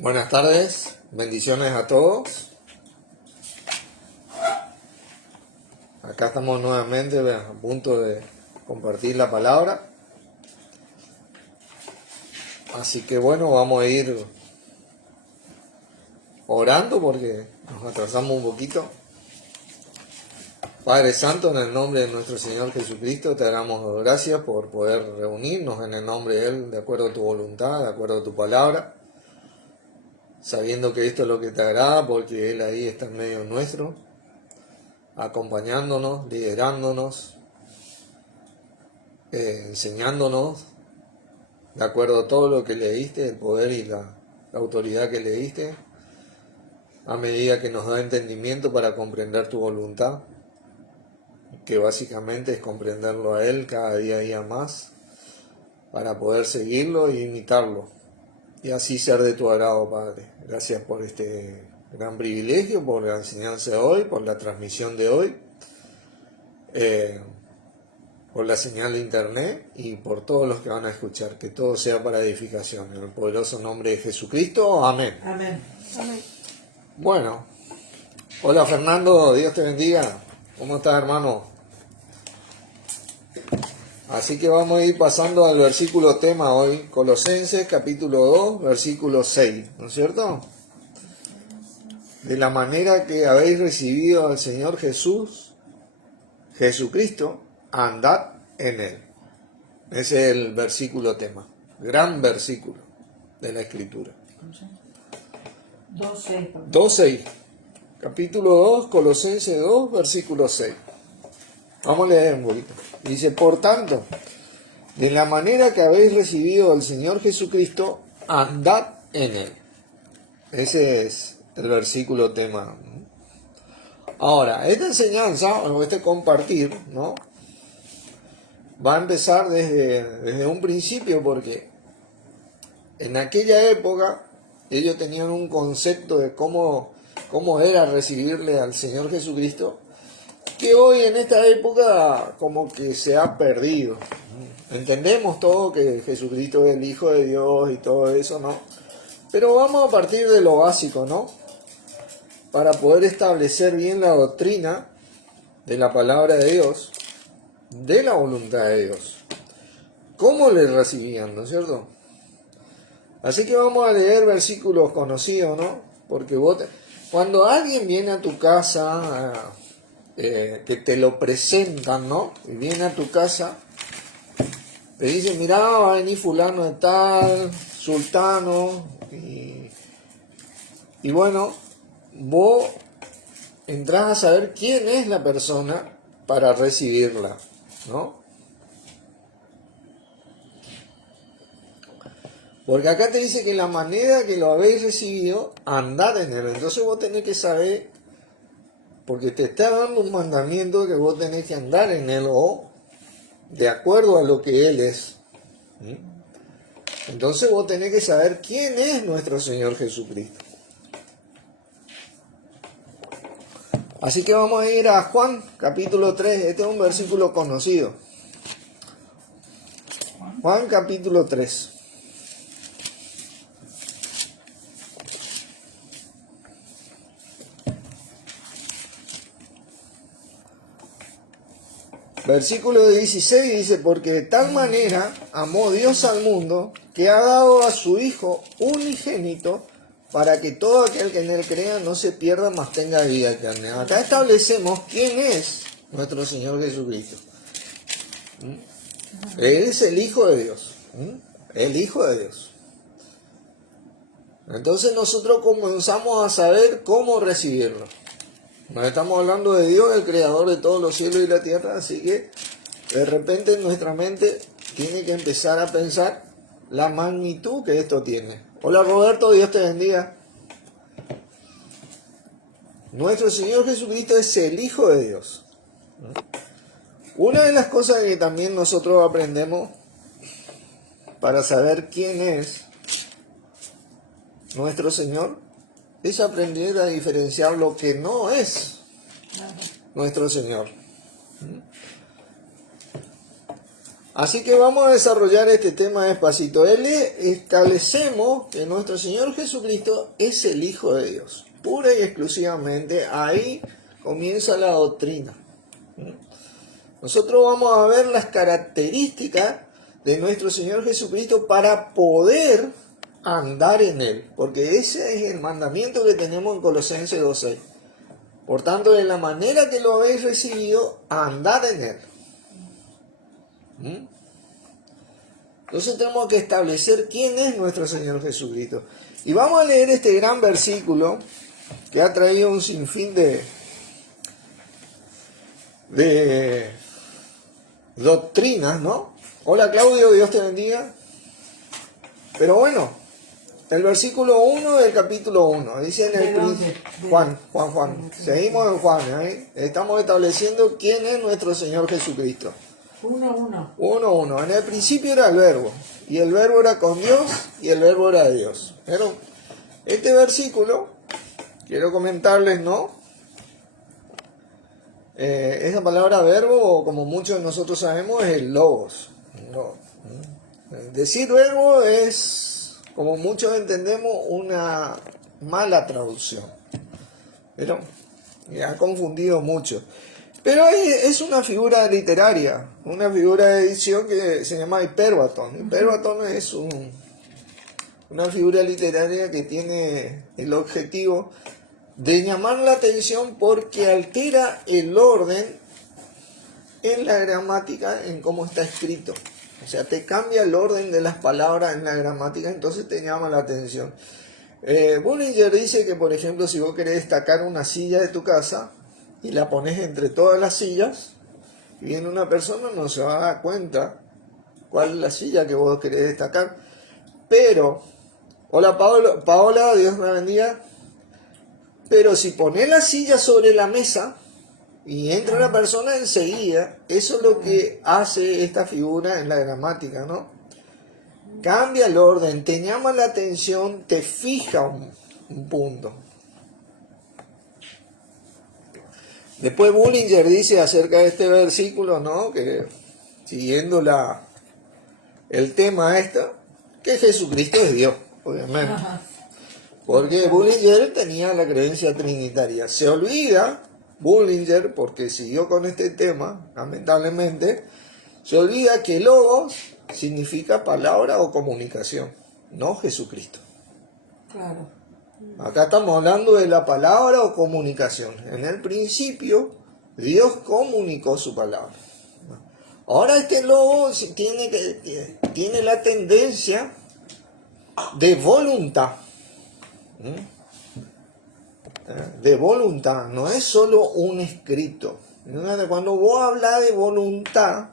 Buenas tardes, bendiciones a todos. Acá estamos nuevamente a punto de compartir la palabra. Así que bueno, vamos a ir orando porque nos atrasamos un poquito. Padre Santo, en el nombre de nuestro Señor Jesucristo, te damos gracias por poder reunirnos en el nombre de Él, de acuerdo a tu voluntad, de acuerdo a tu palabra, sabiendo que esto es lo que te agrada, porque Él ahí está en medio nuestro, acompañándonos, liderándonos, enseñándonos, de acuerdo a todo lo que le diste, el poder y la autoridad que le diste, a medida que nos da entendimiento para comprender tu voluntad, que básicamente es comprenderlo a Él cada día más, para poder seguirlo e imitarlo, y así ser de tu agrado, Padre. Gracias por este gran privilegio, por la enseñanza de hoy, por la transmisión de hoy, por la señal de internet y por todos los que van a escuchar, que todo sea para edificación. En el poderoso nombre de Jesucristo, amén. Amén. Amén. Bueno, hola Fernando, Dios te bendiga. ¿Cómo estás, hermano? Así que vamos a ir pasando al versículo tema hoy, Colosenses capítulo 2, versículo 6, ¿no es cierto? De la manera que habéis recibido al Señor Jesucristo, andad en Él. Ese es el versículo tema, gran versículo de la Escritura. 2:6. 2:6, capítulo 2, Colosenses 2, versículo 6. Vamos a leer un poquito. Dice, por tanto, de la manera que habéis recibido al Señor Jesucristo, andad en Él. Ese es el versículo tema. Ahora, esta enseñanza, o este compartir, ¿no?, va a empezar desde un principio, porque en aquella época ellos tenían un concepto de cómo era recibirle al Señor Jesucristo, que hoy en esta época como que se ha perdido. Entendemos todo que Jesucristo es el Hijo de Dios y todo eso, ¿no? Pero vamos a partir de lo básico, ¿no?, para poder establecer bien la doctrina de la palabra de Dios, de la voluntad de Dios. ¿Cómo le recibían, no es cierto? Así que vamos a leer versículos conocidos, ¿no? Porque cuando alguien viene a tu casa, que te lo presentan, ¿no?, y viene a tu casa, te dicen, mirá, va a venir fulano de tal, sultano, y bueno, vos entrás a saber quién es la persona para recibirla, ¿no? Porque acá te dice que la manera que lo habéis recibido, andad en él. Entonces vos tenés que saber, porque te está dando un mandamiento que vos tenés que andar en él, o de acuerdo a lo que él es. Entonces vos tenés que saber quién es nuestro Señor Jesucristo. Así que vamos a ir a Juan capítulo 3, este es un versículo conocido. Juan capítulo 3. Versículo 16 dice, porque de tal manera amó Dios al mundo, que ha dado a su Hijo unigénito, para que todo aquel que en él crea no se pierda, mas tenga vida eterna. Acá establecemos quién es nuestro Señor Jesucristo. Él es el Hijo de Dios. El Hijo de Dios. Entonces nosotros comenzamos a saber cómo recibirlo. Nos estamos hablando de Dios, el creador de todos los cielos y la tierra, así que de repente en nuestra mente tiene que empezar a pensar la magnitud que esto tiene. Hola Roberto, Dios te bendiga. Nuestro Señor Jesucristo es el Hijo de Dios. Una de las cosas que también nosotros aprendemos para saber quién es nuestro Señor es aprender a diferenciar lo que no es nuestro Señor. Así que vamos a desarrollar este tema despacito. Establecemos que nuestro Señor Jesucristo es el Hijo de Dios. Pura y exclusivamente, ahí comienza la doctrina. Nosotros vamos a ver las características de nuestro Señor Jesucristo para poder andar en Él. Porque ese es el mandamiento que tenemos en Colosenses 2:6. Por tanto, de la manera que lo habéis recibido, andad en Él. Entonces tenemos que establecer quién es nuestro Señor Jesucristo. Y vamos a leer este gran versículo que ha traído un sinfín de doctrinas, ¿no? Hola Claudio, Dios te bendiga. Pero bueno, el versículo 1 del capítulo 1, dice en el Juan. Seguimos en Juan, ¿eh? Estamos estableciendo quién es nuestro Señor Jesucristo. 1:1. En el principio era el verbo, y el verbo era con Dios, y el verbo era Dios. Pero este versículo, quiero comentarles, ¿no? Esa palabra verbo, como muchos de nosotros sabemos, es el logos. No. Decir verbo es, como muchos entendemos, una mala traducción. Pero me ha confundido mucho. Pero es una figura literaria, una figura de edición que se llama hipérbaton. Hipérbaton es una figura literaria que tiene el objetivo de llamar la atención porque altera el orden en la gramática, en cómo está escrito. O sea, te cambia el orden de las palabras en la gramática, entonces te llama la atención. Bullinger dice que, por ejemplo, si vos querés destacar una silla de tu casa y la pones entre todas las sillas, y viene una persona, no se va a dar cuenta cuál es la silla que vos querés destacar. Pero, hola Paola, Dios me bendiga. Pero si pones la silla sobre la mesa y entra una persona enseguida, eso es lo que hace esta figura en la gramática, ¿no? Cambia el orden, te llama la atención, te fija un punto. Después Bullinger dice acerca de este versículo, ¿no? Que siguiendo el tema que Jesucristo es Dios, obviamente. Porque Bullinger tenía la creencia trinitaria. Se olvida Bullinger, porque siguió con este tema, lamentablemente, se olvida que logos significa palabra o comunicación, no Jesucristo. Claro. Acá estamos hablando de la palabra o comunicación. En el principio, Dios comunicó su palabra. Ahora este logo tiene la tendencia de voluntad. De voluntad, no es solo un escrito. Cuando vos hablas de voluntad,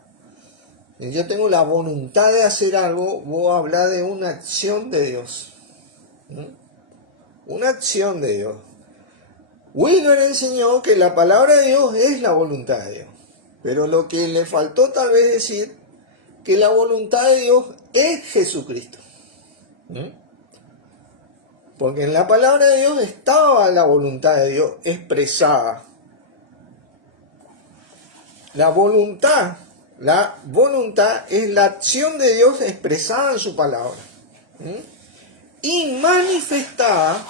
yo tengo la voluntad de hacer algo, vos hablas de una acción de Dios. Una acción de Dios. Wheeler enseñó que la palabra de Dios es la voluntad de Dios. Pero lo que le faltó tal vez decir que la voluntad de Dios es Jesucristo. Porque en la palabra de Dios estaba la voluntad de Dios expresada. La voluntad es la acción de Dios expresada en su palabra. Y manifestada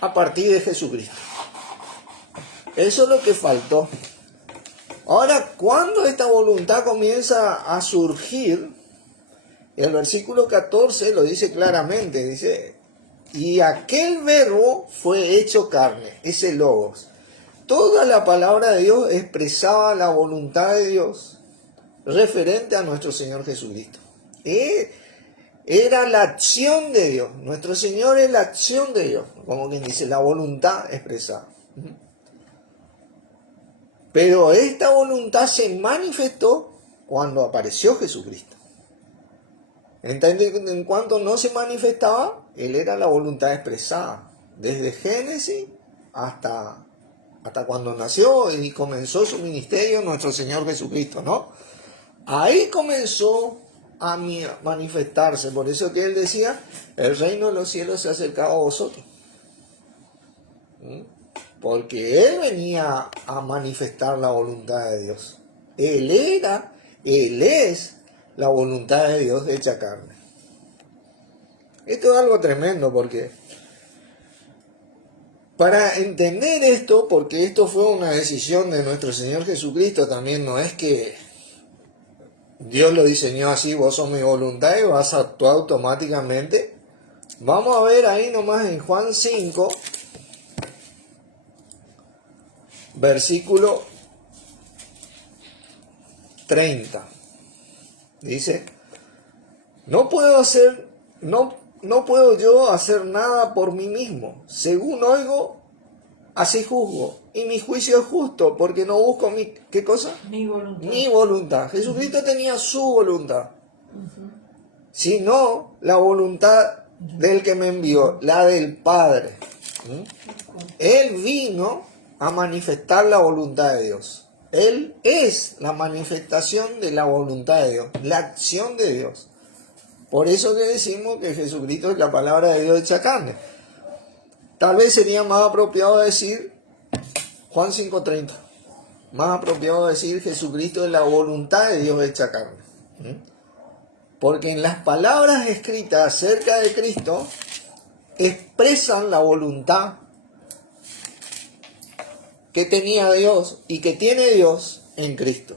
a partir de Jesucristo. Eso es lo que faltó. Ahora, cuando esta voluntad comienza a surgir, el versículo 14 lo dice claramente, dice, y aquel verbo fue hecho carne, ese logos. Toda la palabra de Dios expresaba la voluntad de Dios referente a nuestro Señor Jesucristo. Era la acción de Dios. Nuestro Señor es la acción de Dios, como quien dice, la voluntad expresada. Pero esta voluntad se manifestó cuando apareció Jesucristo. En cuanto no se manifestaba, Él era la voluntad expresada. Desde Génesis hasta cuando nació y comenzó su ministerio nuestro Señor Jesucristo, ¿no? Ahí comenzó a manifestarse. Por eso que Él decía, el reino de los cielos se ha acercado a vosotros. Porque Él venía a manifestar la voluntad de Dios. Él es la voluntad de Dios hecha carne. Esto es algo tremendo porque para entender esto, porque esto fue una decisión de nuestro Señor Jesucristo también, no es que Dios lo diseñó así, vos sos mi voluntad y vas a actuar automáticamente. Vamos a ver ahí nomás en Juan 5, versículo 30. Dice, no puedo yo hacer nada por mí mismo. Según oigo, así juzgo. Y mi juicio es justo, porque no busco ¿qué cosa? Mi voluntad. Mi voluntad. Jesucristo tenía su voluntad. Sino la voluntad del que me envió, la del Padre. Él vino a manifestar la voluntad de Dios. Él es la manifestación de la voluntad de Dios, la acción de Dios. Por eso que decimos que Jesucristo es la palabra de Dios hecha carne. Tal vez sería más apropiado decir Juan 5:30. Más apropiado decir Jesucristo es la voluntad de Dios hecha carne. Porque en las palabras escritas acerca de Cristo expresan la voluntad que tenía Dios y que tiene Dios en Cristo.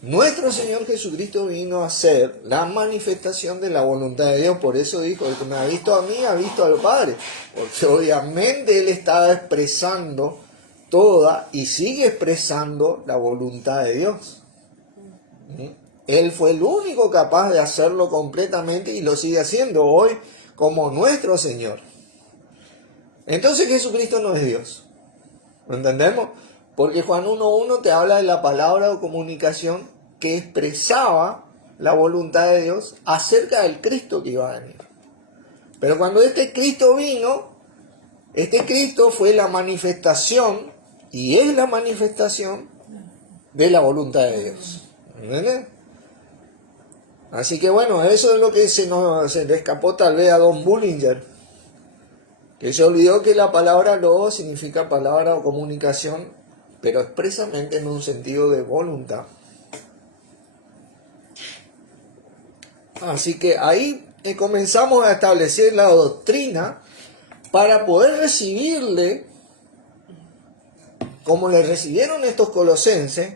Nuestro Señor Jesucristo vino a ser la manifestación de la voluntad de Dios. Por eso dijo, el que me ha visto a mí, ha visto al Padre. Porque obviamente Él estaba expresando toda y sigue expresando la voluntad de Dios. Él fue el único capaz de hacerlo completamente y lo sigue haciendo hoy como nuestro Señor. Entonces Jesucristo no es Dios. ¿Lo entendemos? Porque Juan 1.1 te habla de la palabra o comunicación que expresaba la voluntad de Dios acerca del Cristo que iba a venir. Pero cuando este Cristo vino, este Cristo fue la manifestación y es la manifestación de la voluntad de Dios. ¿Entiendes? Así que bueno, eso es lo que se le escapó tal vez a Don Bullinger, que se olvidó que la palabra logos significa palabra o comunicación, pero expresamente en un sentido de voluntad. Así que ahí comenzamos a establecer la doctrina para poder recibirle como le recibieron estos colosenses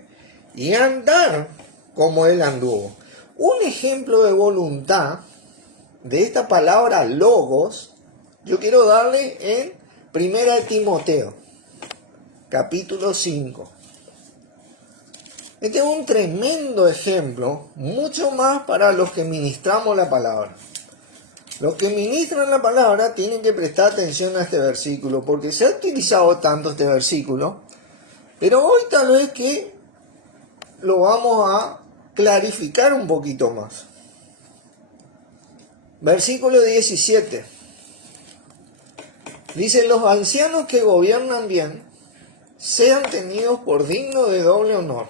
y andar como él anduvo. Un ejemplo de voluntad de esta palabra logos, yo quiero darle en 1 Timoteo, capítulo 5. Este es un tremendo ejemplo, mucho más para los que ministramos la palabra. Los que ministran la palabra tienen que prestar atención a este versículo, porque se ha utilizado tanto este versículo, pero hoy tal vez que lo vamos a clarificar un poquito más. Versículo 17. Dice, los ancianos que gobiernan bien sean tenidos por dignos de doble honor,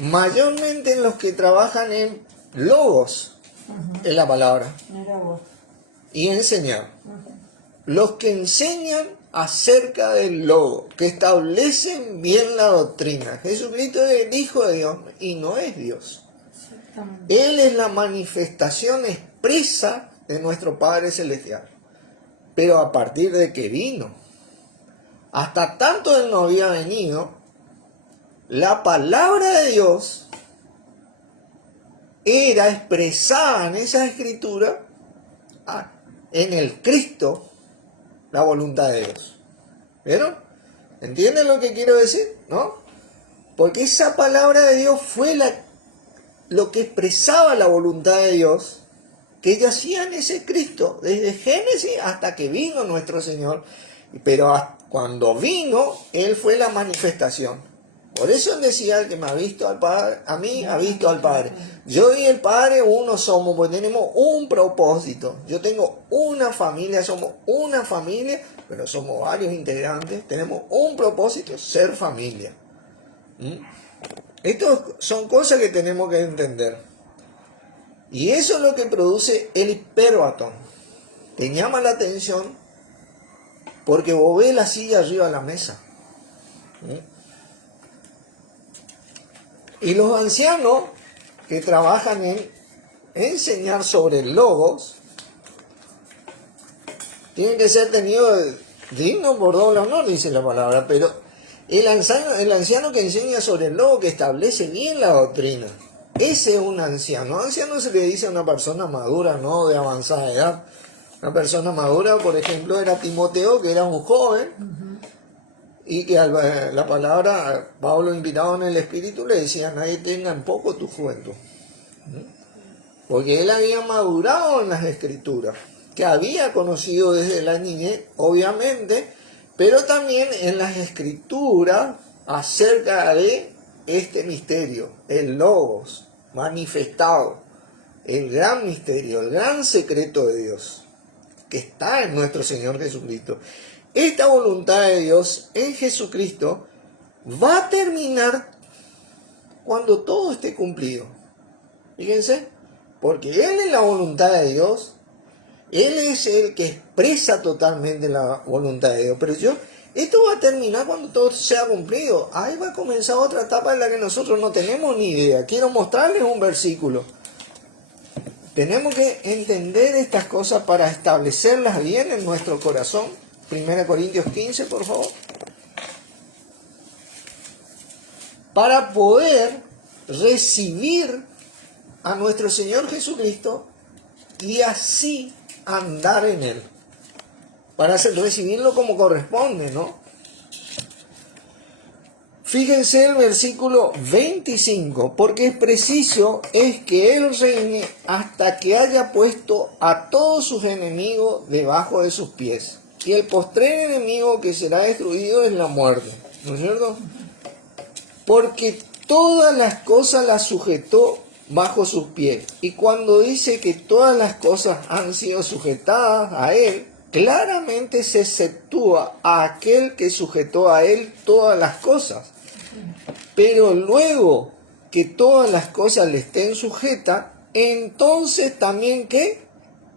mayormente en los que trabajan en logos, en la palabra, y enseñar. Los que enseñan acerca del logo, que establecen bien la doctrina. Jesucristo es el Hijo de Dios y no es Dios. Él es la manifestación expresa de nuestro Padre Celestial. Pero a partir de que vino, hasta tanto Él no había venido, la palabra de Dios era expresada en esa escritura, en el Cristo, la voluntad de Dios. ¿Vieron? ¿Entienden lo que quiero decir? ¿No? Porque esa palabra de Dios fue lo que expresaba la voluntad de Dios, que ella hacía en ese Cristo, desde Génesis hasta que vino nuestro Señor. Pero cuando vino, Él fue la manifestación. Por eso Él decía, el que me ha visto al Padre, a mí ha visto al Padre. Yo y el Padre uno somos, porque tenemos un propósito. Yo tengo una familia, somos una familia, pero somos varios integrantes. Tenemos un propósito, ser familia. Estas son cosas que tenemos que entender. Y eso es lo que produce el hiperbatón. Te llama la atención porque vos ves la silla arriba de la mesa. Y los ancianos que trabajan en enseñar sobre el logos, tienen que ser tenidos dignos por doble honor, dice la palabra, pero el anciano que enseña sobre el logos, que establece bien la doctrina, ese es un anciano. Anciano se le dice a una persona madura, no de avanzada edad. Una persona madura, por ejemplo, era Timoteo, que era un joven, y que la palabra, Pablo, inspirado en el Espíritu, le decía: nadie tenga en poco tu juventud. Porque él había madurado en las Escrituras, que había conocido desde la niñez, obviamente, pero también en las Escrituras acerca de este misterio, el Logos manifestado, el gran misterio, el gran secreto de Dios, que está en nuestro Señor Jesucristo. Esta voluntad de Dios en Jesucristo va a terminar cuando todo esté cumplido. Fíjense, porque Él es la voluntad de Dios, Él es el que expresa totalmente la voluntad de Dios. Pero esto va a terminar cuando todo sea cumplido. Ahí va a comenzar otra etapa en la que nosotros no tenemos ni idea. Quiero mostrarles un versículo. Tenemos que entender estas cosas para establecerlas bien en nuestro corazón. 1 Corintios 15, por favor. Para poder recibir a nuestro Señor Jesucristo y así andar en Él. Para recibirlo como corresponde, ¿no? Fíjense el versículo 25, porque es preciso es que Él reine hasta que haya puesto a todos sus enemigos debajo de sus pies. Y el postrer enemigo que será destruido es la muerte, ¿no es cierto? Porque todas las cosas las sujetó bajo sus pies. Y cuando dice que todas las cosas han sido sujetadas a Él, claramente se exceptúa a aquel que sujetó a Él todas las cosas. Pero luego que todas las cosas le estén sujetas, entonces también que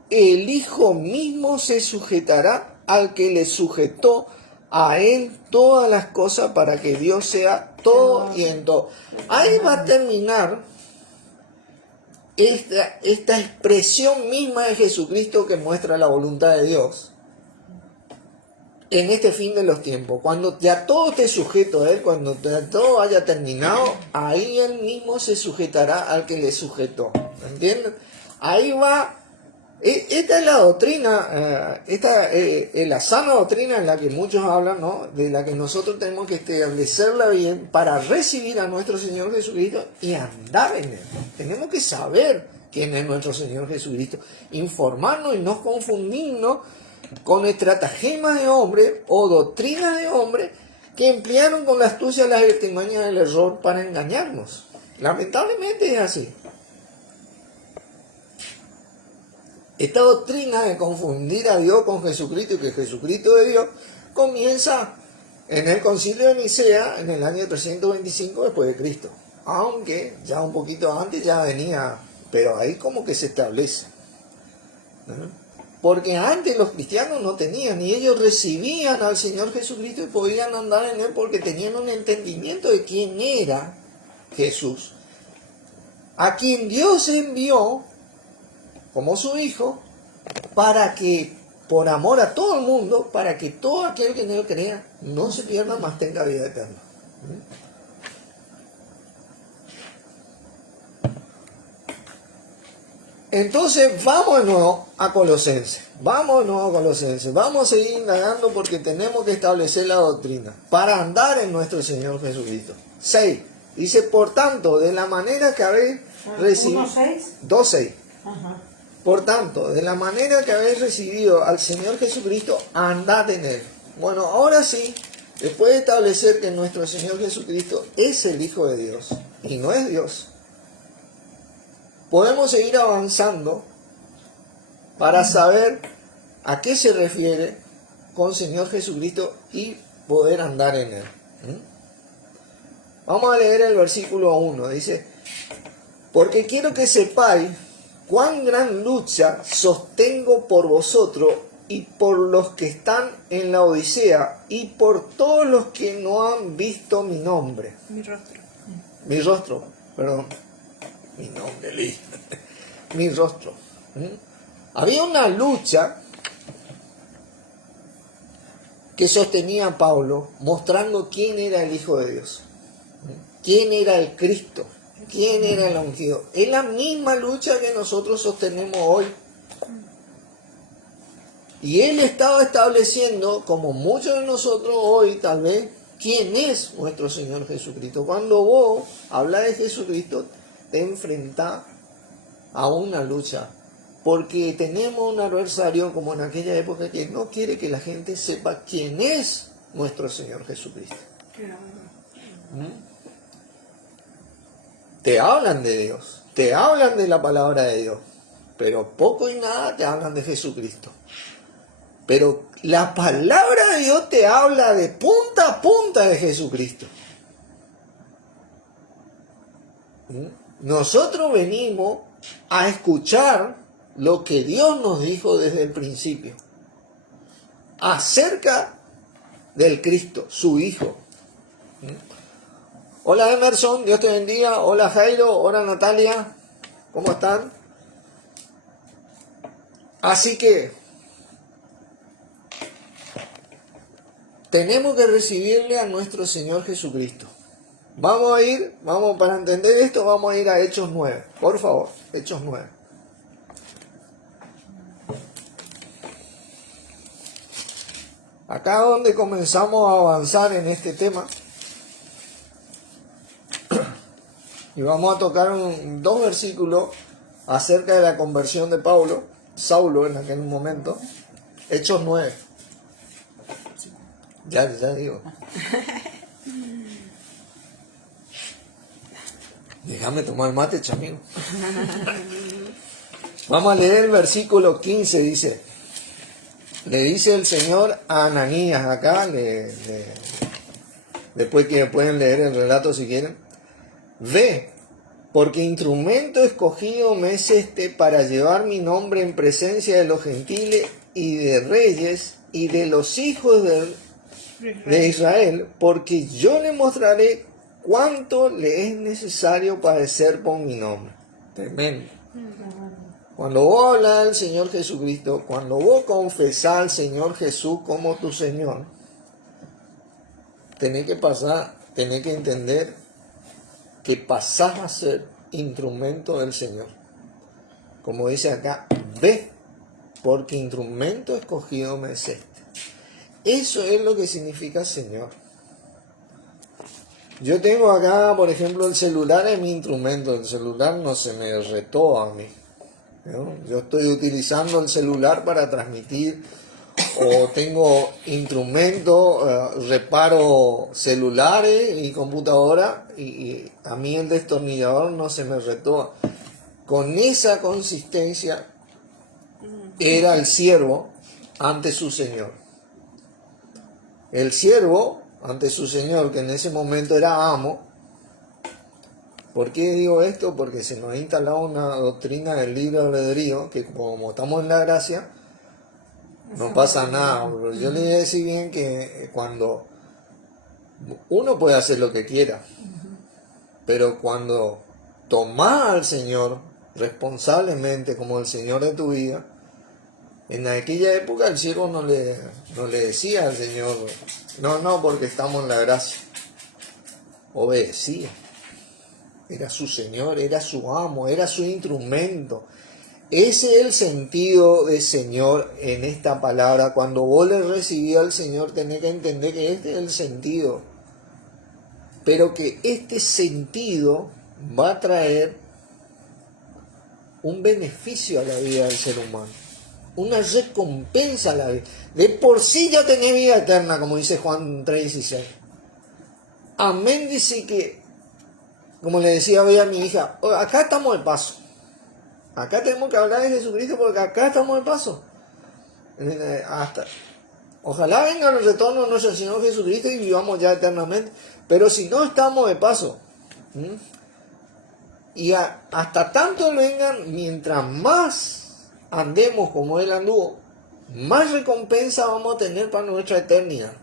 el Hijo mismo se sujetará al que le sujetó a Él todas las cosas, para que Dios sea todo y en todo. Ahí va a terminar esta expresión misma de Jesucristo que muestra la voluntad de Dios en este fin de los tiempos. Cuando ya todo esté sujeto a Él, cuando ya todo haya terminado, ahí Él mismo se sujetará al que le sujetó. ¿Entienden? Ahí va. Esta es la doctrina, esta es la sana doctrina en la que muchos hablan, ¿no? De la que nosotros tenemos que establecerla bien para recibir a nuestro Señor Jesucristo y andar en Él. Tenemos que saber quién es nuestro Señor Jesucristo, informarnos y no confundirnos con estratagemas de hombre o doctrinas de hombre que emplearon con la astucia las artimañas del error para engañarnos. Lamentablemente es así. Esta doctrina de confundir a Dios con Jesucristo y que Jesucristo es Dios comienza en el Concilio de Nicea en el año 325 después de Cristo. Aunque ya un poquito antes ya venía, pero ahí como que se establece. Porque antes los cristianos no tenían, y ellos recibían al Señor Jesucristo y podían andar en Él porque tenían un entendimiento de quién era Jesús, a quien Dios envió como su Hijo, para que, por amor a todo el mundo, para que todo aquel que en Él crea no se pierda, mas tenga vida eterna. Entonces vamos de nuevo a Colosenses. Vamos a seguir indagando porque tenemos que establecer la doctrina para andar en nuestro Señor Jesucristo. 6. Dice: por tanto, de la manera que habéis recibido... 2:6. Por tanto, de la manera que habéis recibido al Señor Jesucristo, andad en Él. Bueno, ahora sí, después de establecer que nuestro Señor Jesucristo es el Hijo de Dios y no es Dios, podemos seguir avanzando para saber a qué se refiere con Señor Jesucristo y poder andar en Él. Vamos a leer el versículo 1. Dice: porque quiero que sepáis cuán gran lucha sostengo por vosotros y por los que están en la Odisea y por todos los que no han visto mi nombre. Mi rostro, perdón. mi nombre, mi rostro. Había una lucha que sostenía a Pablo, mostrando quién era el Hijo de Dios, quién era el Cristo, quién era el ungido. Es la misma lucha que nosotros sostenemos hoy. Y él estaba estableciendo, como muchos de nosotros hoy tal vez, quién es nuestro Señor Jesucristo. Cuando vos hablas de Jesucristo, te enfrentás a una lucha. Porque tenemos un adversario como en aquella época que no quiere que la gente sepa quién es nuestro Señor Jesucristo. Te hablan de Dios, te hablan de la palabra de Dios, pero poco y nada te hablan de Jesucristo. Pero la palabra de Dios te habla de punta a punta de Jesucristo. Nosotros venimos a escuchar lo que Dios nos dijo desde el principio acerca del Cristo, su Hijo. Hola Emerson, Dios te bendiga. Hola Jairo, hola Natalia, ¿cómo están? Así que tenemos que recibirle a nuestro Señor Jesucristo. Vamos para entender esto, vamos a ir a Hechos 9, por favor, Hechos 9. Acá donde comenzamos a avanzar en este tema. Y vamos a tocar dos versículos acerca de la conversión de Saulo en aquel momento. Hechos 9. Ya digo. Déjame tomar el mate, chamigo. Vamos a leer el versículo 15, dice. Le dice el Señor a Ananías acá, después que pueden leer el relato si quieren. Ve, porque instrumento escogido me es este para llevar mi nombre en presencia de los gentiles y de reyes y de los hijos de Israel, porque yo le mostraré cuánto le es necesario padecer por mi nombre. Tremendo. Cuando vos hablas del Señor Jesucristo, cuando vos confesás al Señor Jesús como tu Señor, tenés que entender que pasás a ser instrumento del Señor. Como dice acá, ve, porque instrumento escogido me es este. Eso es lo que significa Señor. Yo tengo acá, por ejemplo, el celular es mi instrumento. El celular no se me retó a mí, ¿no? Yo estoy utilizando el celular para transmitir, o tengo instrumentos, reparo celulares y computadora, y a mí el destornillador no se me retó. Con esa consistencia era el siervo ante su Señor. El siervo ante su Señor, que en ese momento era amo. ¿Por qué digo esto? Porque se nos ha instalado una doctrina del libre albedrío, que como estamos en la gracia, no pasa nada. Yo le voy a decir bien que cuando uno puede hacer lo que quiera, pero cuando tomás al Señor responsablemente como el Señor de tu vida, en aquella época el siervo no le decía al Señor, no, porque estamos en la gracia. Obedecía. Era su Señor, era su amo, era su instrumento. Ese es el sentido de Señor en esta palabra. Cuando vos le recibís al Señor, tenés que entender que este es el sentido. Pero que este sentido va a traer un beneficio a la vida del ser humano. Una recompensa a la vida. De por sí ya tenés vida eterna, como dice Juan 3:16. Amén, dice que, como le decía hoy a mi hija, acá estamos de paso. Acá tenemos que hablar de Jesucristo porque acá estamos de paso. Ojalá venga el retorno de nuestro Señor Jesucristo y vivamos ya eternamente. Pero si no, estamos de paso. Y hasta tanto vengan, mientras más andemos como Él anduvo, más recompensa vamos a tener para nuestra eternidad.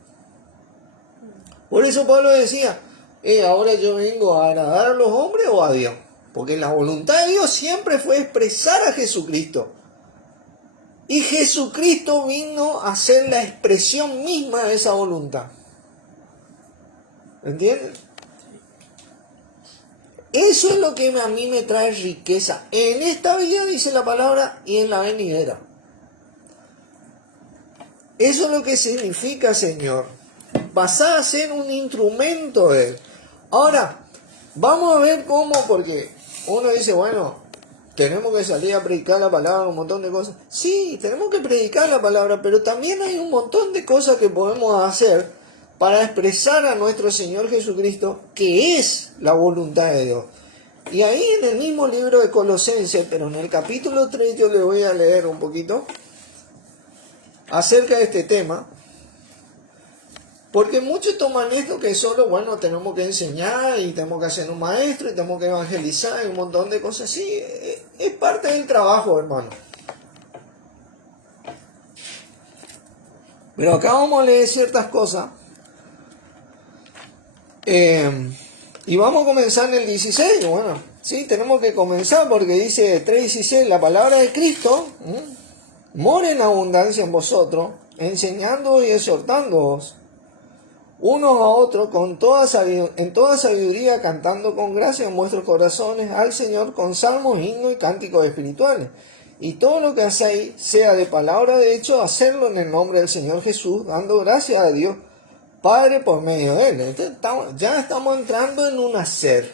Por eso Pablo decía, ahora yo vengo a agradar a los hombres o a Dios. Porque la voluntad de Dios siempre fue expresar a Jesucristo. Y Jesucristo vino a ser la expresión misma de esa voluntad. ¿Entienden? Eso es lo que a mí me trae riqueza. En esta vida, dice la palabra, y en la venidera. Eso es lo que significa, Señor. Vas a ser un instrumento de Él. Ahora, vamos a ver cómo, porque uno dice, bueno, tenemos que salir a predicar la palabra, un montón de cosas. Sí, tenemos que predicar la palabra, pero también hay un montón de cosas que podemos hacer para expresar a nuestro Señor Jesucristo, que es la voluntad de Dios. Y ahí en el mismo libro de Colosenses, pero en el capítulo 3, yo le voy a leer un poquito acerca de este tema, porque muchos toman esto que solo, bueno, tenemos que enseñar y tenemos que hacer un maestro y tenemos que evangelizar y un montón de cosas. Sí, es parte del trabajo, hermano. Pero acá vamos a leer ciertas cosas. Y vamos a comenzar en el 16. Bueno, sí, tenemos que comenzar porque dice 3:16, la palabra de Cristo mora en abundancia en vosotros, enseñándoos y exhortándoos unos a otros en toda sabiduría, cantando con gracia en vuestros corazones al Señor con salmos, himnos y cánticos espirituales. Y todo lo que hacéis, sea de palabra o de hecho, hacerlo en el nombre del Señor Jesús, dando gracias a Dios Padre por medio de Él. Entonces, ya estamos entrando en un hacer.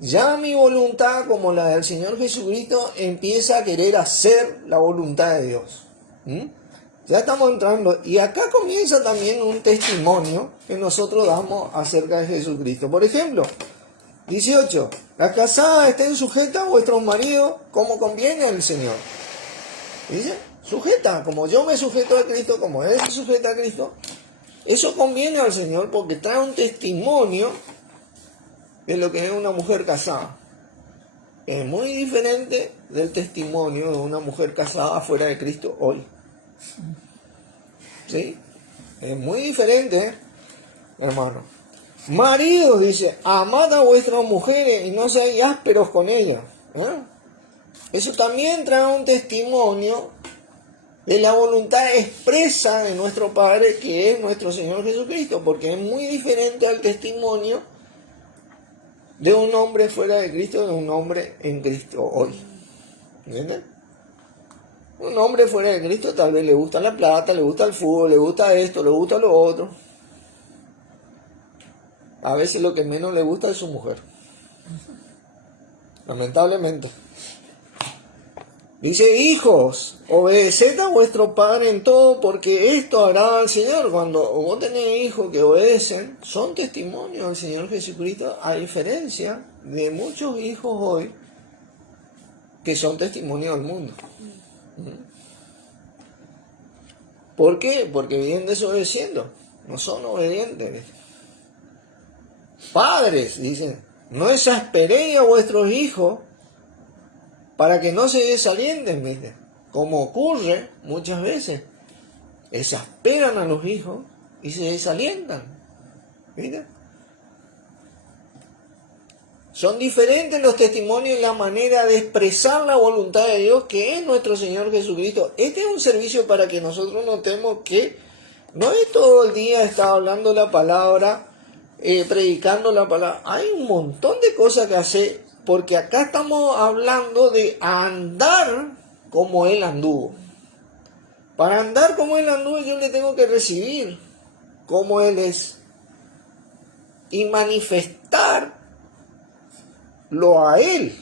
Ya mi voluntad, como la del Señor Jesucristo, empieza a querer hacer la voluntad de Dios. Ya estamos entrando, y acá comienza también un testimonio que nosotros damos acerca de Jesucristo. Por ejemplo, 18. Las casadas estén sujetas a vuestros maridos como conviene al Señor. Dice, sujeta, como yo me sujeto a Cristo, como Él se sujeta a Cristo. Eso conviene al Señor porque trae un testimonio de lo que es una mujer casada. Es muy diferente del testimonio de una mujer casada fuera de Cristo hoy. ¿Sí? Es muy diferente, hermano. Maridos, dice, amad a vuestras mujeres y no seáis ásperos con ellas. Eso también trae un testimonio de la voluntad expresa de nuestro Padre, que es nuestro Señor Jesucristo, porque es muy diferente al testimonio de un hombre fuera de Cristo de un hombre en Cristo hoy. ¿Entiendes? Un hombre fuera de Cristo tal vez le gusta la plata, le gusta el fútbol, le gusta esto, le gusta lo otro. A veces lo que menos le gusta es su mujer. Lamentablemente. Dice, hijos, obedeced a vuestro Padre en todo, porque esto hará al Señor. Cuando vos tenés hijos que obedecen, son testimonios del Señor Jesucristo, a diferencia de muchos hijos hoy que son testimonios del mundo. ¿Por qué? Porque vienen desobedeciendo, no son obedientes. Padres, dicen, no exasperéis a vuestros hijos para que no se desalienten, ¿viste? Como ocurre muchas veces. Exasperan a los hijos y se desalientan, ¿viste? Son diferentes los testimonios y la manera de expresar la voluntad de Dios, que es nuestro Señor Jesucristo. Este es un servicio para que nosotros notemos que no es todo el día estar hablando la palabra, predicando la palabra. Hay un montón de cosas que hacer, porque acá estamos hablando de andar como Él anduvo. Para andar como Él anduvo, yo le tengo que recibir como Él es y manifestar lo a Él.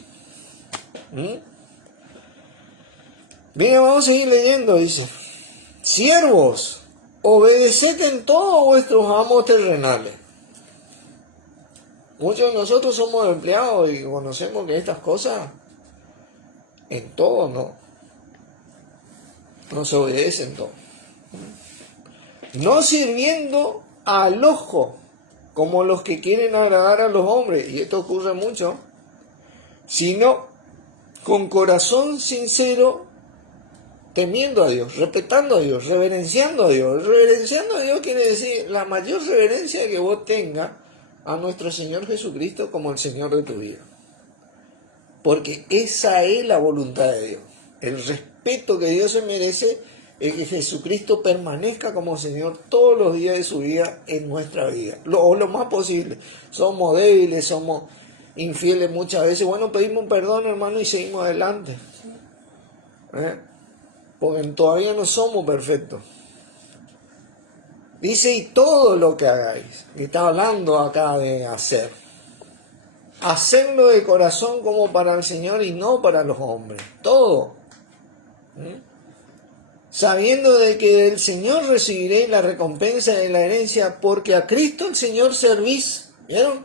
Bien, vamos a seguir leyendo, dice. Siervos, obedeced en todo a vuestros amos terrenales. Muchos de nosotros somos empleados y conocemos que estas cosas en todo no se obedecen todo. No sirviendo al ojo como los que quieren agradar a los hombres, y esto ocurre mucho, sino con corazón sincero, temiendo a Dios, respetando a Dios, reverenciando a Dios. Reverenciando a Dios quiere decir la mayor reverencia que vos tengas a nuestro Señor Jesucristo como el Señor de tu vida. porque esa es la voluntad de Dios. El respeto que Dios se merece es que Jesucristo permanezca como Señor todos los días de su vida en nuestra vida, lo más posible. Somos débiles, somos infieles muchas veces. Bueno, pedimos perdón, hermano, y seguimos adelante. Porque todavía no somos perfectos. Dice, y todo lo que hagáis, y está hablando acá de hacer. Hacerlo de corazón como para el Señor y no para los hombres. Todo. Sabiendo de que del Señor recibiréis la recompensa de la herencia, porque a Cristo el Señor servís. ¿Vieron?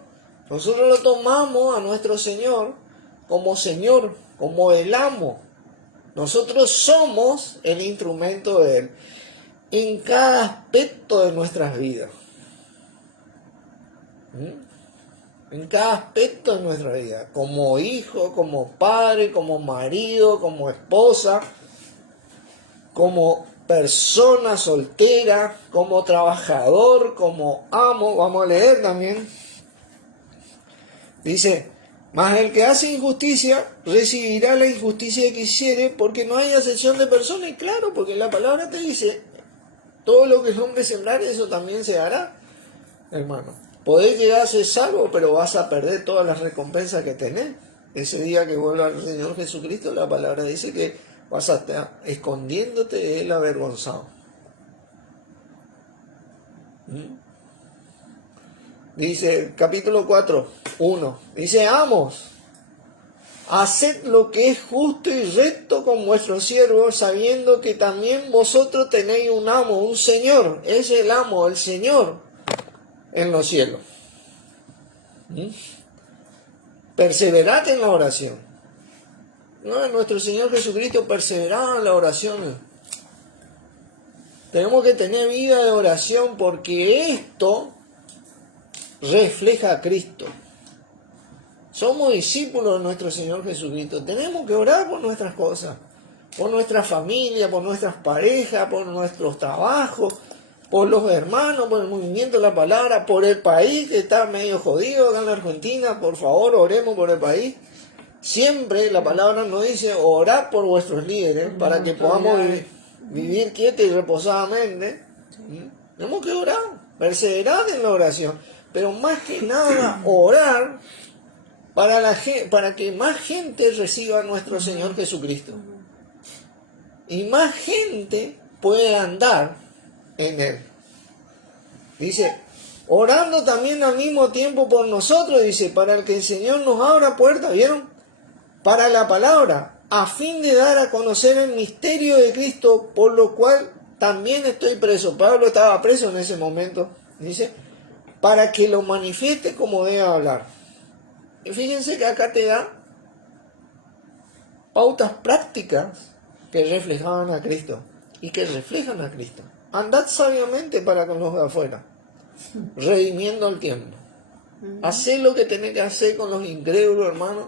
Nosotros lo tomamos a nuestro Señor, como el amo. Nosotros somos el instrumento de Él en cada aspecto de nuestras vidas. En cada aspecto de nuestra vida. Como hijo, como padre, como marido, como esposa, como persona soltera, como trabajador, como amo. Vamos a leer también. Dice, mas el que hace injusticia recibirá la injusticia que hiciere, porque no hay acepción de personas. Y claro, porque la palabra te dice, todo lo que el hombre sembrare, eso también se hará, hermano. Podés llegar a ser salvo, pero vas a perder todas las recompensas que tenés. Ese día que vuelva al Señor Jesucristo, la palabra dice que vas a estar escondiéndote de Él avergonzado. Dice, capítulo 4, 1. Dice, amos, haced lo que es justo y recto con vuestros siervos, sabiendo que también vosotros tenéis un amo, un Señor. Es el amo, el Señor en los cielos. Perseverad en la oración. No, nuestro Señor Jesucristo perseveraba en la oración. Tenemos que tener vida de oración porque esto refleja a Cristo. Somos discípulos de nuestro Señor Jesucristo. Tenemos que orar por nuestras cosas, por nuestra familia, por nuestras parejas, por nuestros trabajos, por los hermanos, por el movimiento de la palabra, por el país que está medio jodido acá en la Argentina. Por favor, oremos por el país. Siempre la palabra nos dice orar por vuestros líderes para que podamos vivir quietos y reposadamente. Tenemos que orar, perseverar en la oración, pero más que nada orar para que más gente reciba a nuestro Señor Jesucristo y más gente pueda andar en Él. Dice, orando también al mismo tiempo por nosotros, dice, para que el Señor nos abra puertas, ¿vieron? Para la palabra, a fin de dar a conocer el misterio de Cristo, por lo cual también estoy preso. Pablo estaba preso en ese momento, dice, para que lo manifieste como debe hablar. Y fíjense que acá te da pautas prácticas que reflejaban a Cristo y que reflejan a Cristo. Andad sabiamente para con los de afuera, redimiendo el tiempo. Hacé lo que tenés que hacer con los incrédulos, hermano.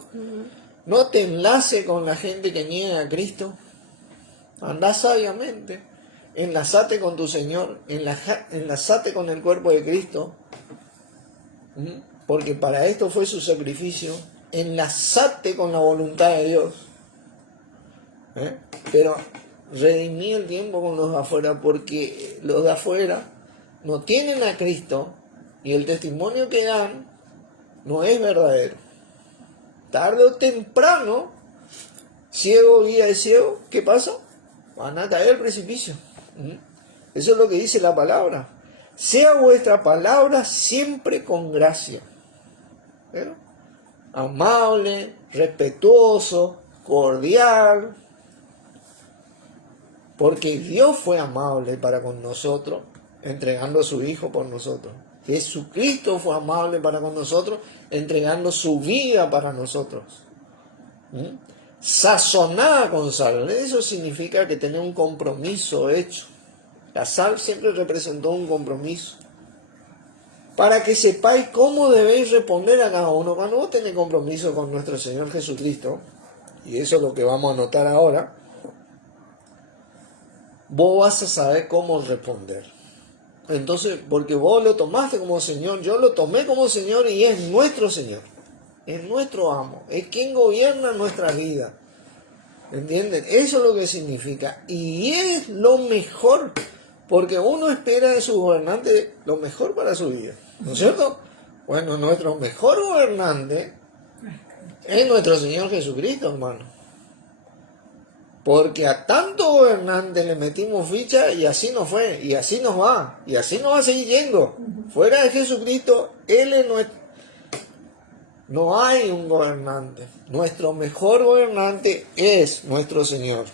No te enlace con la gente que niega a Cristo. Andá sabiamente. Enlazate con tu Señor. Enlazate con el cuerpo de Cristo. Porque para esto fue su sacrificio. Enlazate con la voluntad de Dios. Pero redimí el tiempo con los de afuera, porque los de afuera no tienen a Cristo y el testimonio que dan no es verdadero. Tarde o temprano, ciego guía de ciego, ¿qué pasa? Van a caer al precipicio. Eso es lo que dice la palabra. Sea vuestra palabra siempre con gracia. ¿Pero? Amable, respetuoso, cordial. Porque Dios fue amable para con nosotros, entregando a su Hijo por nosotros. Jesucristo fue amable para con nosotros, entregando su vida para nosotros. Sazonada con sal. Eso significa que tener un compromiso hecho. La sal siempre representó un compromiso. Para que sepáis cómo debéis responder a cada uno. Cuando vos tenés compromiso con nuestro Señor Jesucristo, y eso es lo que vamos a notar ahora, vos vas a saber cómo responder. Entonces, porque vos lo tomaste como Señor, yo lo tomé como Señor y es nuestro Señor. es nuestro amo, es quien gobierna nuestra vida. ¿Entienden? Eso es lo que significa. Y es lo mejor, porque uno espera de su gobernante lo mejor para su vida, ¿no es cierto? Bueno, nuestro mejor gobernante es nuestro Señor Jesucristo, hermano. Porque a tanto gobernante le metimos ficha y así nos fue, y así nos va, y así nos va a seguir yendo. Fuera de Jesucristo, Él es nuestro. No hay un gobernante. Nuestro mejor gobernante es nuestro Señor.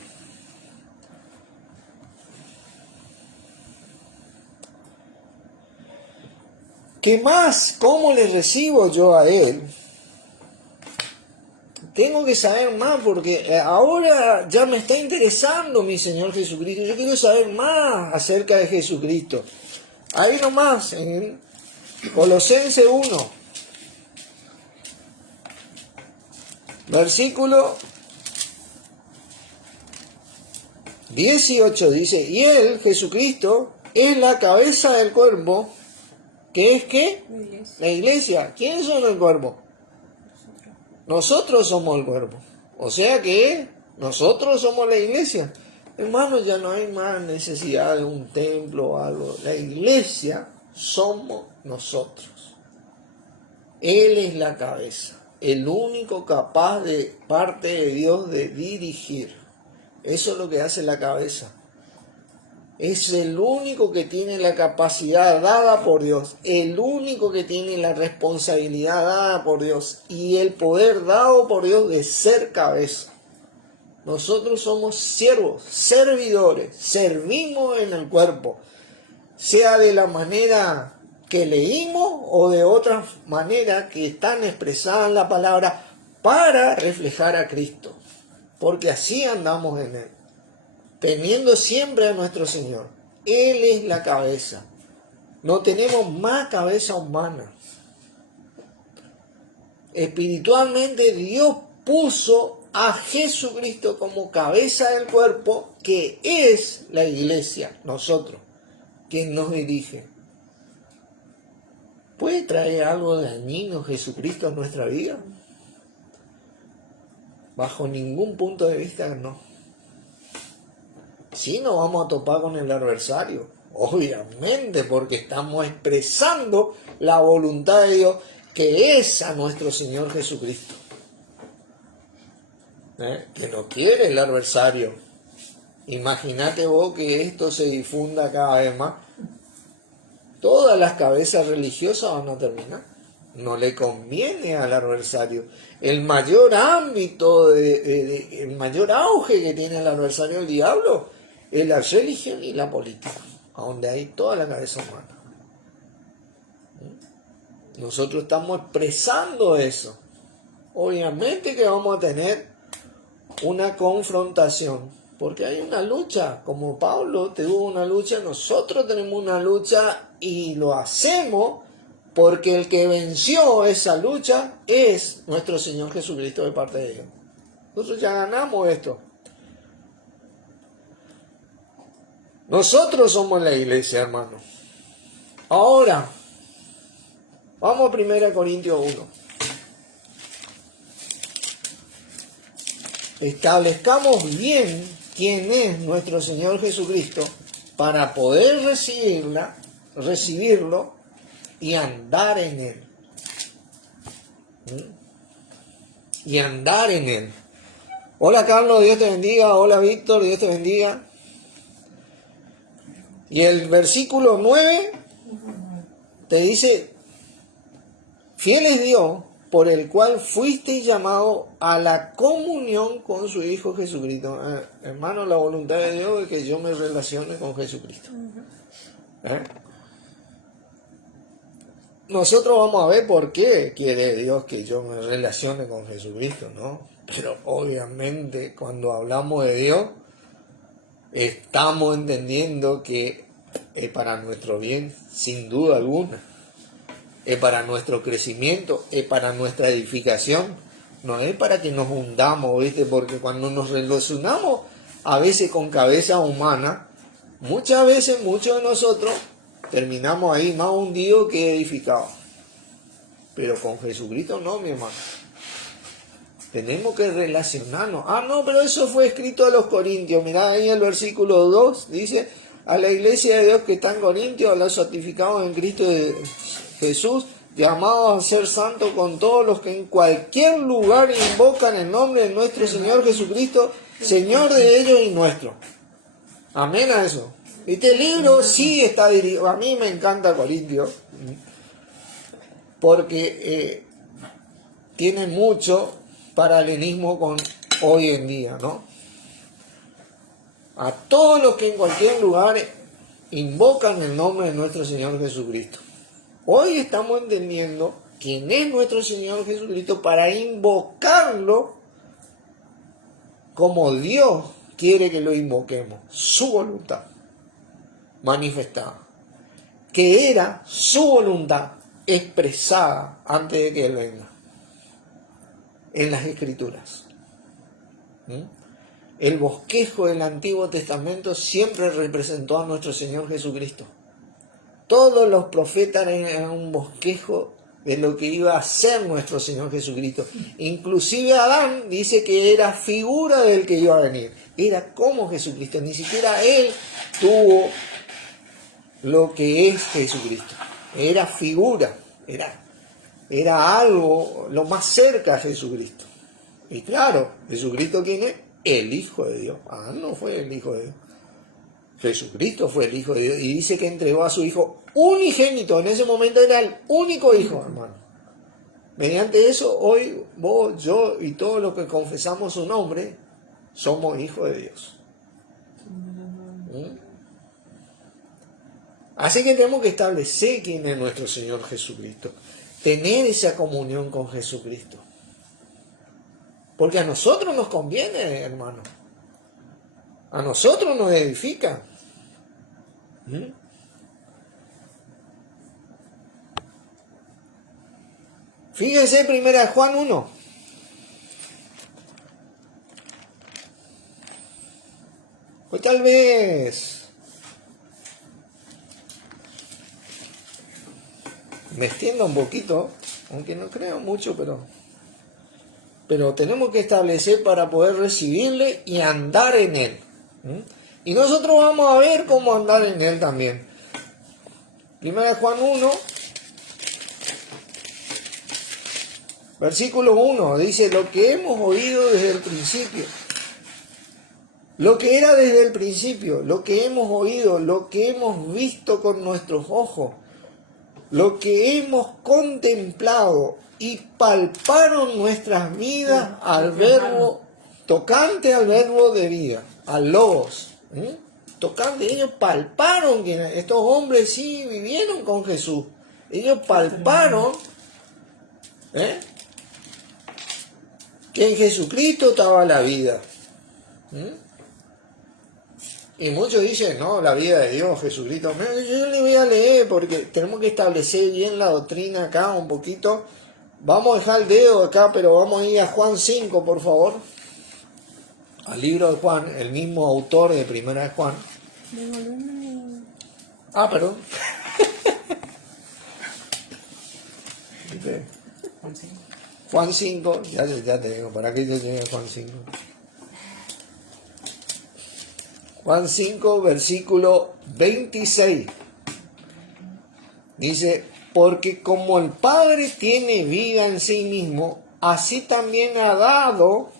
¿Qué más? ¿Cómo le recibo yo a Él? Tengo que saber más porque ahora ya me está interesando mi Señor Jesucristo. Yo quiero saber más acerca de Jesucristo. Ahí nomás, en Colosenses 1. Versículo 18 dice, y Él, Jesucristo, es la cabeza del cuerpo, ¿que es qué? La iglesia. ¿Quiénes son el cuerpo? Nosotros somos el cuerpo. O sea que nosotros somos la iglesia. Hermanos, ya no hay más necesidad de un templo o algo. La iglesia somos nosotros. Él es la cabeza. El único capaz de parte de Dios de dirigir. Eso es lo que hace la cabeza. Es el único que tiene la capacidad dada por Dios. El único que tiene la responsabilidad dada por Dios. Y el poder dado por Dios de ser cabeza. Nosotros somos siervos, servidores. Servimos en el cuerpo. Sea de la manera que leímos o de otras maneras que están expresadas en la palabra para reflejar a Cristo. Porque así andamos en Él. Teniendo siempre a nuestro Señor. Él es la cabeza. No tenemos más cabeza humana. Espiritualmente Dios puso a Jesucristo como cabeza del cuerpo, que es la iglesia, nosotros, quien nos dirige. ¿Puede traer algo dañino Jesucristo a nuestra vida? Bajo ningún punto de vista no. Sí nos vamos a topar con el adversario, obviamente, porque estamos expresando la voluntad de Dios, que es a nuestro Señor Jesucristo. Que no quiere el adversario. Imagínate vos que esto se difunda cada vez más. Todas las cabezas religiosas van a terminar. No le conviene al adversario. El mayor ámbito, el mayor auge que tiene el adversario del diablo es la religión y la política, a donde hay toda la cabeza humana. Nosotros estamos expresando eso. Obviamente que vamos a tener una confrontación, porque hay una lucha. Como Pablo tuvo una lucha, nosotros tenemos una lucha y lo hacemos porque el que venció esa lucha es nuestro Señor Jesucristo de parte de Dios. Nosotros ya ganamos esto. Nosotros somos la iglesia, hermano. Ahora, vamos a 1 Corintios 1. Establezcamos bien quién es nuestro Señor Jesucristo para poder recibirlo y andar en Él. Y andar en Él. Hola Carlos, Dios te bendiga. Hola Víctor, Dios te bendiga. Y el versículo 9 te dice, fiel es Dios, por el cual fuisteis llamado a la comunión con su Hijo Jesucristo. Hermano, la voluntad de Dios es que yo me relacione con Jesucristo. Nosotros vamos a ver por qué quiere Dios que yo me relacione con Jesucristo, ¿no? Pero obviamente cuando hablamos de Dios, estamos entendiendo que es para nuestro bien, sin duda alguna. Es para nuestro crecimiento, es para nuestra edificación. No es para que nos hundamos, ¿viste? Porque cuando nos relacionamos a veces con cabeza humana, muchas veces, muchos de nosotros terminamos ahí más hundidos que edificados. Pero con Jesucristo no, mi hermano. Tenemos que relacionarnos. Ah, no, pero eso fue escrito a los corintios. Mirá ahí el versículo 2, dice, a la iglesia de Dios que está en Corintios, a los santificados en Cristo Jesús, llamados a ser santos con todos los que en cualquier lugar invocan el nombre de nuestro Señor Jesucristo, Señor de ellos y nuestro. Amén a eso. Este libro sí está dirigido, a mí me encanta Corintios, porque tiene mucho paralelismo con hoy en día, ¿no? A todos los que en cualquier lugar invocan el nombre de nuestro Señor Jesucristo. Hoy estamos entendiendo quién es nuestro Señor Jesucristo para invocarlo como Dios quiere que lo invoquemos, su voluntad manifestada, que era su voluntad expresada antes de que Él venga en las Escrituras. El bosquejo del Antiguo Testamento siempre representó a nuestro Señor Jesucristo. Todos los profetas eran un bosquejo de lo que iba a ser nuestro Señor Jesucristo. Inclusive Adán dice que era figura del que iba a venir. Era como Jesucristo. Ni siquiera él tuvo lo que es Jesucristo. Era figura. Era algo lo más cerca a Jesucristo. Y claro, Jesucristo ¿quién es? El Hijo de Dios. Adán no fue el Hijo de Dios. Jesucristo fue el Hijo de Dios. Y dice que entregó a su Hijo unigénito. En ese momento era el único Hijo, hermano. Mediante eso, hoy vos, yo y todos los que confesamos su nombre, somos hijos de Dios. Así que tenemos que establecer quién es nuestro Señor Jesucristo. Tener esa comunión con Jesucristo. Porque a nosotros nos conviene, hermano. A nosotros nos edifica. Fíjense, 1 Juan 1. Pues tal vez me extienda un poquito, aunque no creo mucho, pero tenemos que establecer para poder recibirle y andar en él. Y nosotros vamos a ver cómo andar en él también. 1 Juan 1, versículo 1, dice, lo que hemos oído desde el principio, lo que era desde el principio, lo que hemos oído, lo que hemos visto con nuestros ojos, lo que hemos contemplado y palparon nuestras vidas al verbo, tocante al verbo de vida, al logos. Tocante, ellos palparon que estos hombres sí vivieron con Jesús. Ellos palparon que en Jesucristo estaba la vida. Y muchos dicen, no, la vida de Dios, Jesucristo. Yo le voy a leer porque tenemos que establecer bien la doctrina acá un poquito. Vamos a dejar el dedo acá, pero vamos a ir a Juan 5, por favor. Al libro de Juan, el mismo autor de 1 de Juan. Ah, perdón. Juan 5, ya te digo, ¿para qué yo llegué a Juan 5? Juan 5, versículo 26. Dice, porque como el Padre tiene vida en sí mismo, así también ha dado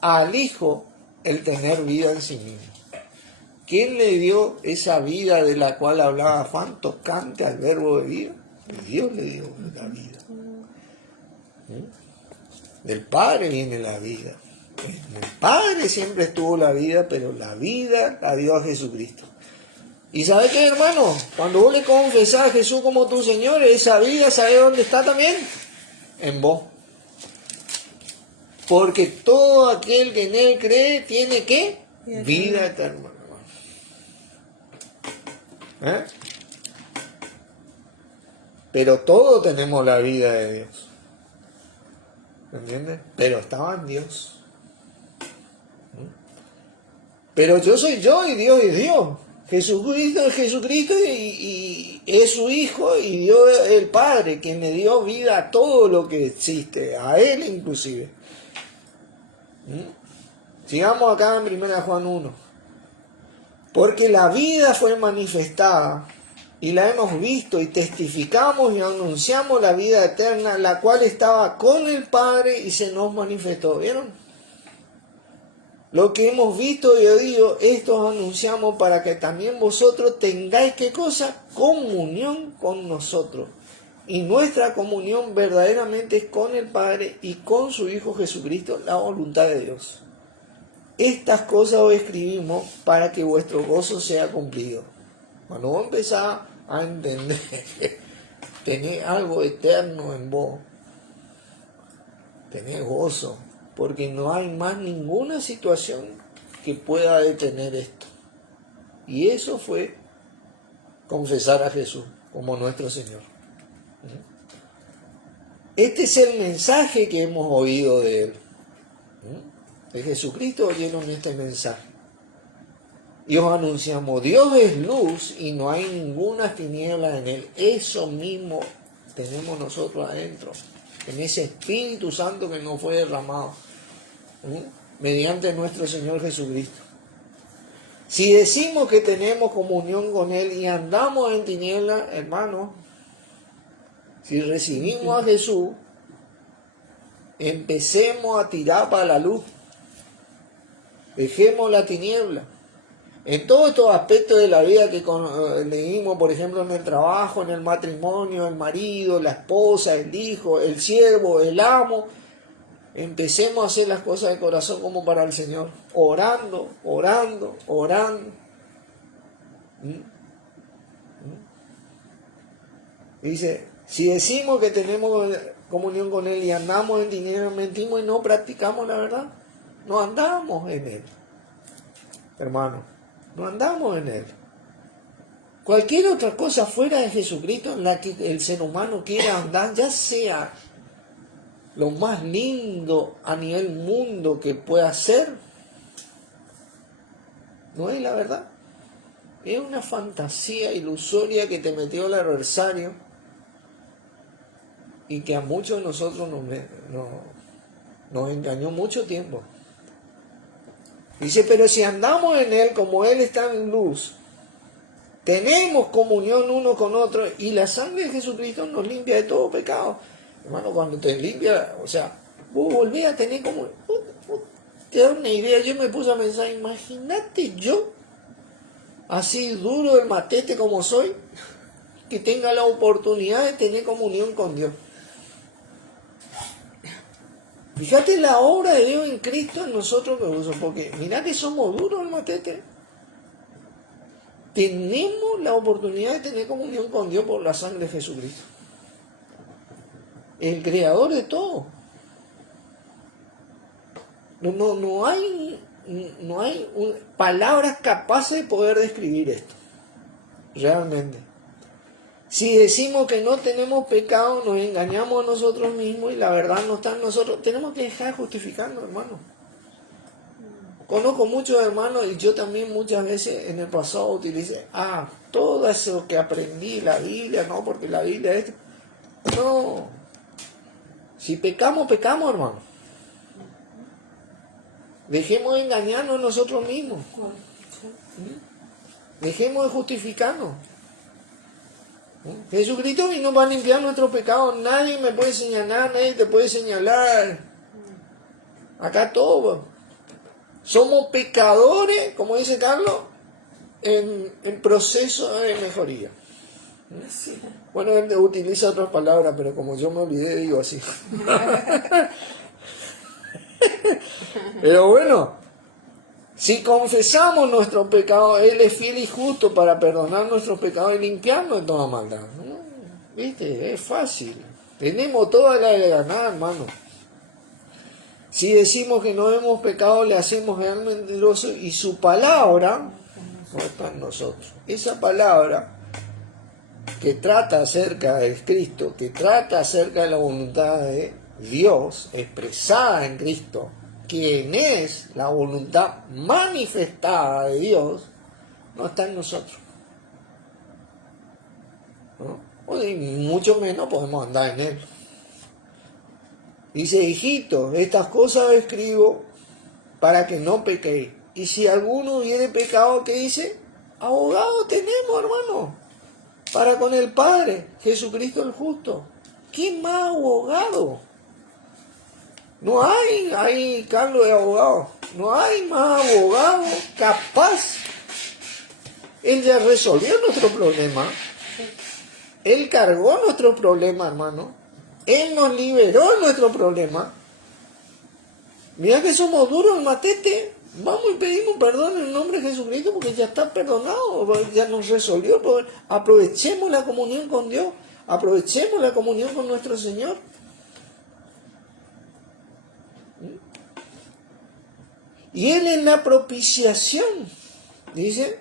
al Hijo el tener vida en sí mismo. ¿Quién le dio esa vida de la cual hablaba Juan, tocante al verbo de vida? Dios le dio la vida. Del Padre viene la vida. El Padre siempre estuvo la vida, pero la vida la dio a Jesucristo. ¿Y sabe qué, hermano? Cuando vos le confesás a Jesús como tu Señor, esa vida, ¿sabe dónde está también? En vos. Porque todo aquel que en Él cree tiene ¿qué? Vida eterna. Pero todos tenemos la vida de Dios. ¿Entiendes? Pero estaba en Dios. Pero yo soy yo y Dios es Dios. Jesucristo es Jesucristo y es su Hijo y Dios es el Padre, quien le dio vida a todo lo que existe, a Él inclusive. Sigamos acá en 1 Juan 1. Porque la vida fue manifestada y la hemos visto y testificamos y anunciamos la vida eterna, la cual estaba con el Padre y se nos manifestó. ¿Vieron? Lo que hemos visto y oído, esto anunciamos para que también vosotros tengáis, ¿qué cosa? Comunión con nosotros. Y nuestra comunión verdaderamente es con el Padre y con su Hijo Jesucristo, la voluntad de Dios. Estas cosas os escribimos para que vuestro gozo sea cumplido. Cuando vos empezás a entender que tenés algo eterno en vos, tenés gozo, porque no hay más ninguna situación que pueda detener esto. Y eso fue confesar a Jesús como nuestro Señor. Este es el mensaje que hemos oído de Él. De Jesucristo oyeron este mensaje. Y os anunciamos, Dios es luz y no hay ninguna tiniebla en Él. Eso mismo tenemos nosotros adentro, en ese Espíritu Santo que nos fue derramado mediante nuestro Señor Jesucristo. Si decimos que tenemos comunión con Él y andamos en tinieblas, hermanos, si recibimos a Jesús, empecemos a tirar para la luz. Dejemos la tiniebla. En todos estos aspectos de la vida que leímos, por ejemplo, en el trabajo, en el matrimonio, el marido, la esposa, el hijo, el siervo, el amo, empecemos a hacer las cosas de corazón como para el Señor. Orando, orando, orando. Dice, si decimos que tenemos comunión con Él y andamos en tinieblas, mentimos y no practicamos la verdad. No andamos en Él, hermano, no andamos en Él. Cualquier otra cosa fuera de Jesucristo en la que el ser humano quiera andar, ya sea lo más lindo a nivel mundo que pueda ser, no es la verdad. Es una fantasía ilusoria que te metió el adversario y que a muchos de nosotros nos engañó mucho tiempo. Dice, pero si andamos en Él como Él está en luz, tenemos comunión uno con otro y la sangre de Jesucristo nos limpia de todo pecado. Hermano, cuando te limpia, o sea, vos volvés a tener como... te da una idea, yo me puse a pensar, imagínate yo, así duro del matete como soy, que tenga la oportunidad de tener comunión con Dios. Fíjate la obra de Dios en Cristo en nosotros, porque mirá que somos duros el matete. Tenemos la oportunidad de tener comunión con Dios por la sangre de Jesucristo. El creador de todo. No hay palabras capaces de poder describir esto. Realmente. Si decimos que no tenemos pecado, nos engañamos a nosotros mismos y la verdad no está en nosotros. Tenemos que dejar de justificarnos, hermano. Conozco muchos hermanos y yo también muchas veces en el pasado utilicé, todo eso que aprendí, la Biblia, no, porque la Biblia es... No. Si pecamos, pecamos, hermano. Dejemos de engañarnos a nosotros mismos. Dejemos de justificarnos. Jesucristo vino para limpiar nuestros pecados. Nadie me puede señalar, nadie te puede señalar. Acá todos somos pecadores, como dice Carlos, en proceso de mejoría. Bueno, él utiliza otras palabras, pero como yo me olvidé, digo así. Pero bueno, si confesamos nuestros pecados, Él es fiel y justo para perdonar nuestros pecados y limpiarnos de toda maldad. ¿Viste? Es fácil. Tenemos toda la de ganar, hermano. Si decimos que no hemos pecado, le hacemos al mentiroso y su palabra no está en nosotros. Esa palabra que trata acerca de Cristo, que trata acerca de la voluntad de Dios expresada en Cristo, quien es la voluntad manifestada de Dios, no está en nosotros. ¿No? Y mucho menos podemos andar en Él. Dice, hijito, estas cosas escribo para que no pequéis. Y si alguno hubiere pecado, ¿qué dice? Abogado tenemos, hermano, para con el Padre, Jesucristo el justo. ¿Qué más abogado? No hay Carlos de abogado. No hay más abogado capaz. Él ya resolvió nuestro problema. Él cargó nuestro problema, hermano. Él nos liberó de nuestro problema. Mira que somos duros el matete. Vamos y pedimos perdón en el nombre de Jesucristo porque ya está perdonado, ya nos resolvió. Aprovechemos la comunión con Dios. Aprovechemos la comunión con nuestro Señor. Y Él es la propiciación, dice,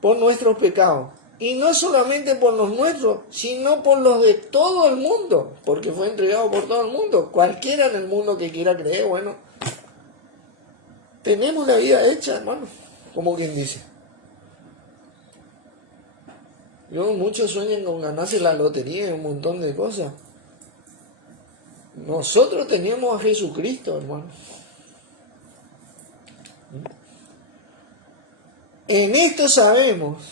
por nuestros pecados. Y no solamente por los nuestros, sino por los de todo el mundo, porque fue entregado por todo el mundo. Cualquiera en el mundo que quiera creer, bueno, tenemos la vida hecha, hermano, como quien dice. Muchos sueñan con ganarse la lotería y un montón de cosas. Nosotros tenemos a Jesucristo, hermano. En esto sabemos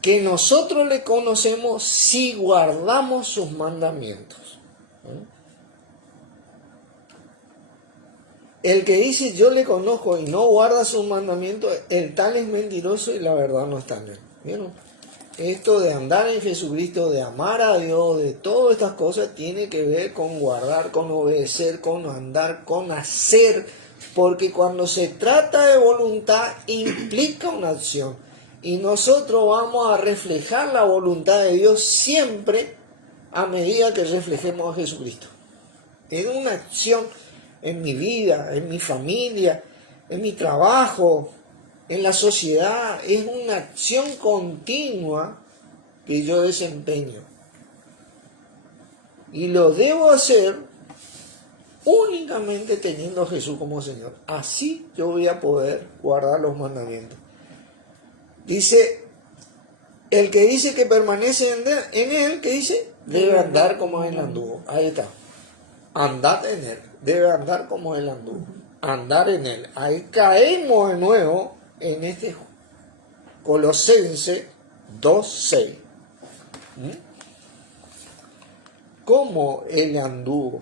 que nosotros le conocemos si guardamos sus mandamientos. El que dice yo le conozco y no guarda sus mandamientos, el tal es mentiroso y la verdad no está en él. ¿Vieron? Esto de andar en Jesucristo, de amar a Dios, de todas estas cosas, tiene que ver con guardar, con obedecer, con andar, con hacer. Porque cuando se trata de voluntad, implica una acción. Y nosotros vamos a reflejar la voluntad de Dios siempre a medida que reflejemos a Jesucristo. Es una acción en mi vida, en mi familia, en mi trabajo, en la sociedad. Es una acción continua que yo desempeño. Y lo debo hacer únicamente teniendo a Jesús como Señor. Así yo voy a poder guardar los mandamientos. Dice, el que dice que permanece en él, ¿qué dice? Debe andar como él anduvo. Ahí está. Andad en él. Debe andar como él anduvo. Andar en él. Ahí caemos de nuevo en este Colosenses 2:6. ¿Cómo él anduvo?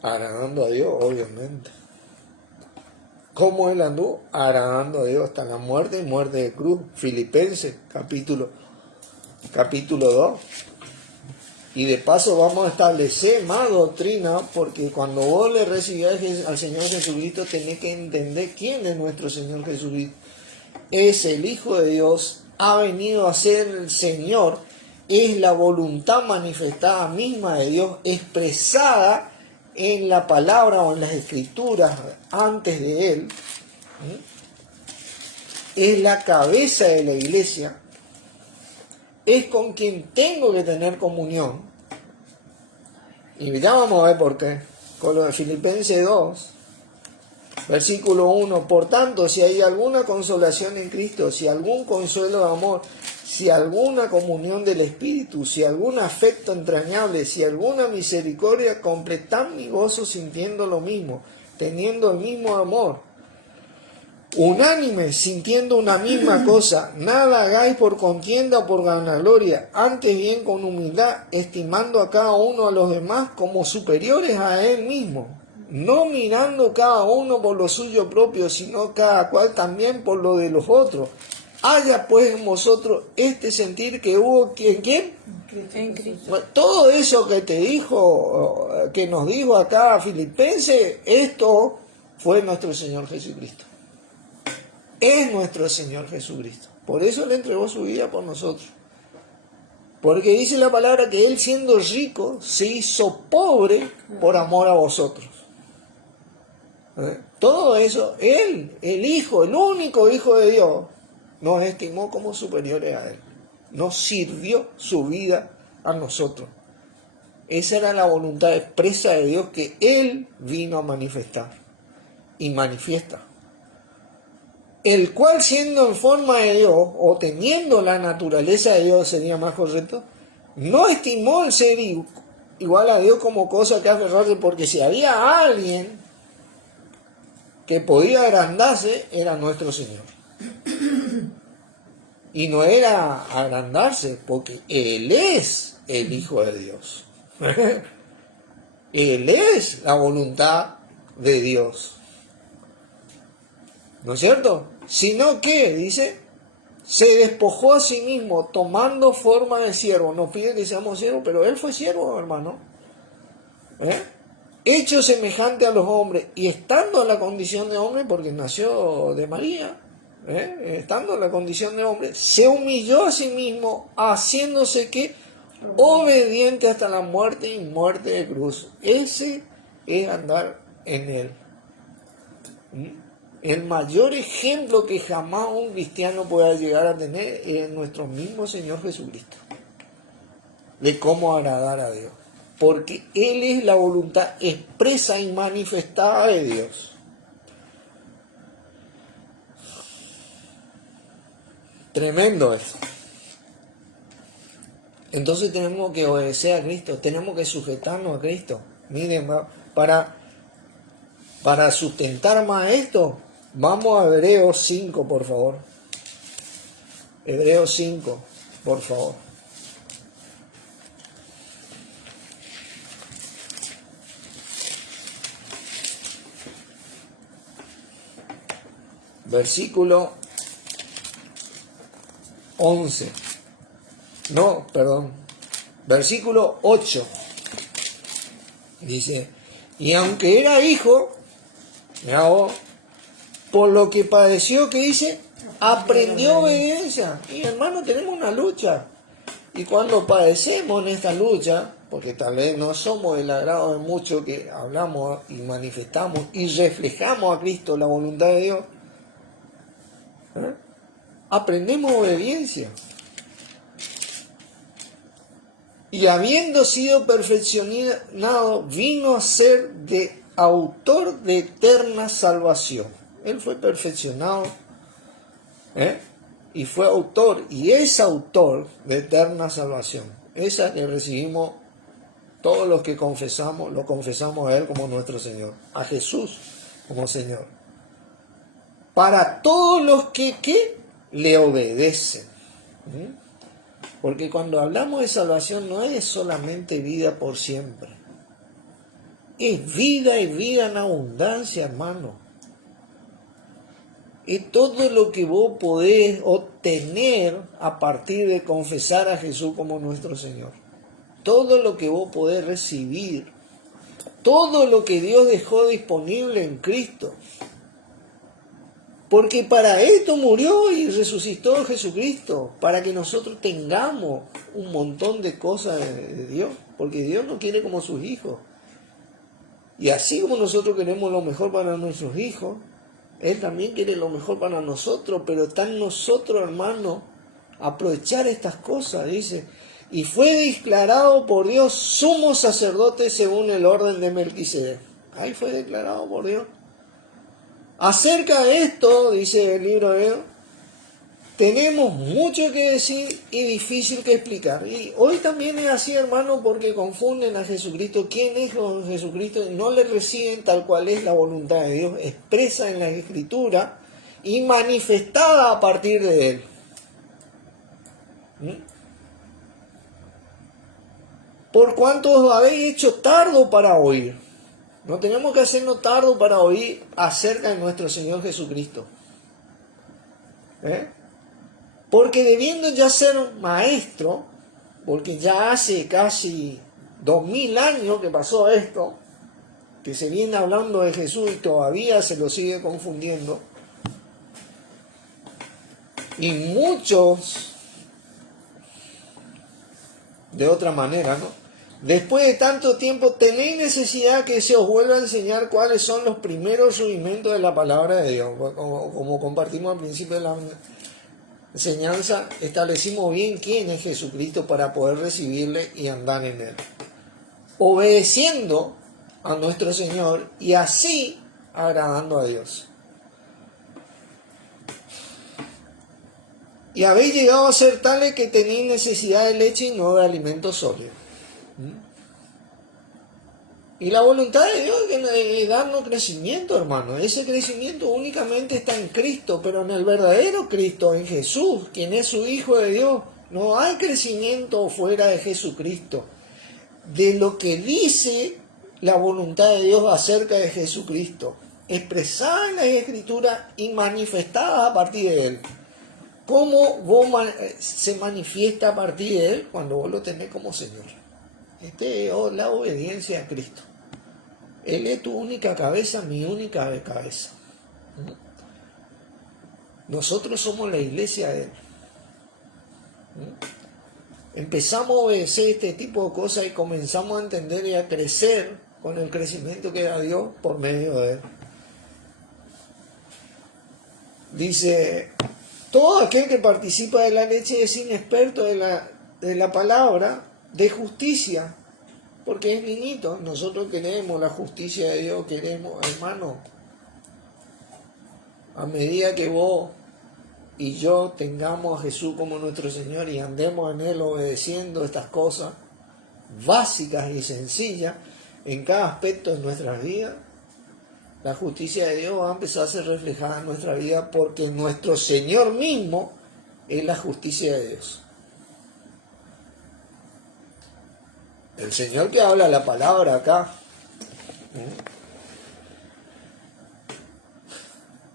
Agradando a Dios, obviamente. ¿Cómo él anduvo? Agradando a Dios hasta la muerte y muerte de cruz. Filipenses, capítulo 2. Y de paso vamos a establecer más doctrina, porque cuando vos le recibís al Señor Jesucristo, tenés que entender quién es nuestro Señor Jesucristo. Es el Hijo de Dios, ha venido a ser el Señor, es la voluntad manifestada misma de Dios, expresada en la palabra o en las escrituras antes de Él. Es la cabeza de la iglesia, es con quien tengo que tener comunión. Y ya vamos a ver por qué. Con lo de Filipenses 2, versículo 1. Por tanto, si hay alguna consolación en Cristo, si algún consuelo de amor, si alguna comunión del Espíritu, si algún afecto entrañable, si alguna misericordia, completad mi gozo sintiendo lo mismo, teniendo el mismo amor, unánime, sintiendo una misma cosa. Nada hagáis por contienda o por vanagloria, antes bien con humildad, estimando a cada uno a los demás como superiores a él mismo, no mirando cada uno por lo suyo propio, sino cada cual también por lo de los otros. Haya pues en vosotros este sentir que hubo en ¿quién? En Cristo. Bueno, todo eso que te dijo, que nos dijo acá Filipenses, esto fue nuestro Señor Jesucristo. Es nuestro Señor Jesucristo. Por eso Él entregó su vida por nosotros. Porque dice la palabra que Él, siendo rico, se hizo pobre por amor a vosotros. Todo eso, Él, el Hijo, el único Hijo de Dios, nos estimó como superiores a Él. Nos sirvió su vida a nosotros. Esa era la voluntad expresa de Dios que Él vino a manifestar. Y manifiesta. El cual, siendo en forma de Dios, o teniendo la naturaleza de Dios, sería más correcto, no estimó el ser igual a Dios como cosa que aferrarse, porque si había alguien que podía agrandarse, era nuestro Señor. Y no era agrandarse, porque Él es el Hijo de Dios. Él es la voluntad de Dios. ¿No es cierto? Sino que, dice, se despojó a sí mismo, tomando forma de siervo. Nos pide que seamos siervos, pero Él fue siervo, hermano. Hecho semejante a los hombres, y estando en la condición de hombre, porque nació de María, estando en la condición de hombre, se humilló a sí mismo, haciéndose que obediente hasta la muerte y muerte de cruz. Ese es andar en Él. El mayor ejemplo que jamás un cristiano pueda llegar a tener es nuestro mismo Señor Jesucristo, de cómo agradar a Dios, porque Él es la voluntad expresa y manifestada de Dios. Tremendo esto. Entonces tenemos que obedecer a Cristo, tenemos que sujetarnos a Cristo. Miren, para sustentar más esto, vamos a Hebreos 5, por favor. Hebreos 5, por favor. Versículo 11. No, perdón. Versículo 8. Dice, y aunque era hijo, por lo que padeció, que dice, aprendió obediencia. Y hermano, tenemos una lucha. Y cuando padecemos en esta lucha, porque tal vez no somos del agrado de muchos que hablamos y manifestamos y reflejamos a Cristo, la voluntad de Dios, aprendemos obediencia. Y habiendo sido perfeccionado, vino a ser de autor de eterna salvación. Él fue perfeccionado, y fue autor, y es autor de eterna salvación. Esa que recibimos todos los que confesamos, lo confesamos a Él como nuestro Señor, a Jesús como Señor. Para todos los que le obedecen. Porque cuando hablamos de salvación no es solamente vida por siempre. Es vida y vida en abundancia, hermano. Es todo lo que vos podés obtener a partir de confesar a Jesús como nuestro Señor. Todo lo que vos podés recibir. Todo lo que Dios dejó disponible en Cristo. Porque para esto murió y resucitó Jesucristo, para que nosotros tengamos un montón de cosas de Dios, porque Dios nos quiere como sus hijos. Y así como nosotros queremos lo mejor para nuestros hijos, Él también quiere lo mejor para nosotros, pero está en nosotros, hermano, aprovechar estas cosas, dice. Y fue declarado por Dios sumo sacerdote según el orden de Melquisedec. Ahí fue declarado por Dios. Acerca de esto, dice el libro de Hebreos, tenemos mucho que decir y difícil que explicar. Y hoy también es así, hermano, porque confunden a Jesucristo. ¿Quién es Jesucristo? No le reciben tal cual es la voluntad de Dios, expresa en la Escritura y manifestada a partir de Él. Por cuanto os habéis hecho tardo para oír. No tenemos que hacernos tardo para oír acerca de nuestro Señor Jesucristo. Porque debiendo ya ser maestro, porque ya hace casi 2000 años que pasó esto, que se viene hablando de Jesús y todavía se lo sigue confundiendo, y muchos de otra manera, ¿no? Después de tanto tiempo tenéis necesidad que se os vuelva a enseñar cuáles son los primeros rudimentos de la palabra de Dios. Como compartimos al principio de la enseñanza, establecimos bien quién es Jesucristo para poder recibirle y andar en Él. Obedeciendo a nuestro Señor y así agradando a Dios. Y habéis llegado a ser tales que tenéis necesidad de leche y no de alimento sólido. Y la voluntad de Dios es darnos crecimiento, hermano. Ese crecimiento únicamente está en Cristo, pero en el verdadero Cristo, en Jesús, quien es su Hijo de Dios. No hay crecimiento fuera de Jesucristo. De lo que dice la voluntad de Dios acerca de Jesucristo, expresada en la Escritura y manifestada a partir de Él. ¿Cómo se manifiesta a partir de Él? Cuando vos lo tenés como Señor. Es la obediencia a Cristo. Él es tu única cabeza, mi única cabeza. Nosotros somos la iglesia de Él. Empezamos a obedecer este tipo de cosas y comenzamos a entender y a crecer con el crecimiento que da Dios por medio de Él. Dice, todo aquel que participa de la leche es inexperto de la palabra de justicia, porque es niñito. Nosotros queremos la justicia de Dios, queremos, hermano, a medida que vos y yo tengamos a Jesús como nuestro Señor y andemos en Él obedeciendo estas cosas básicas y sencillas en cada aspecto de nuestras vidas, la justicia de Dios va a empezar a ser reflejada en nuestra vida, porque nuestro Señor mismo es la justicia de Dios. El Señor que habla la palabra acá,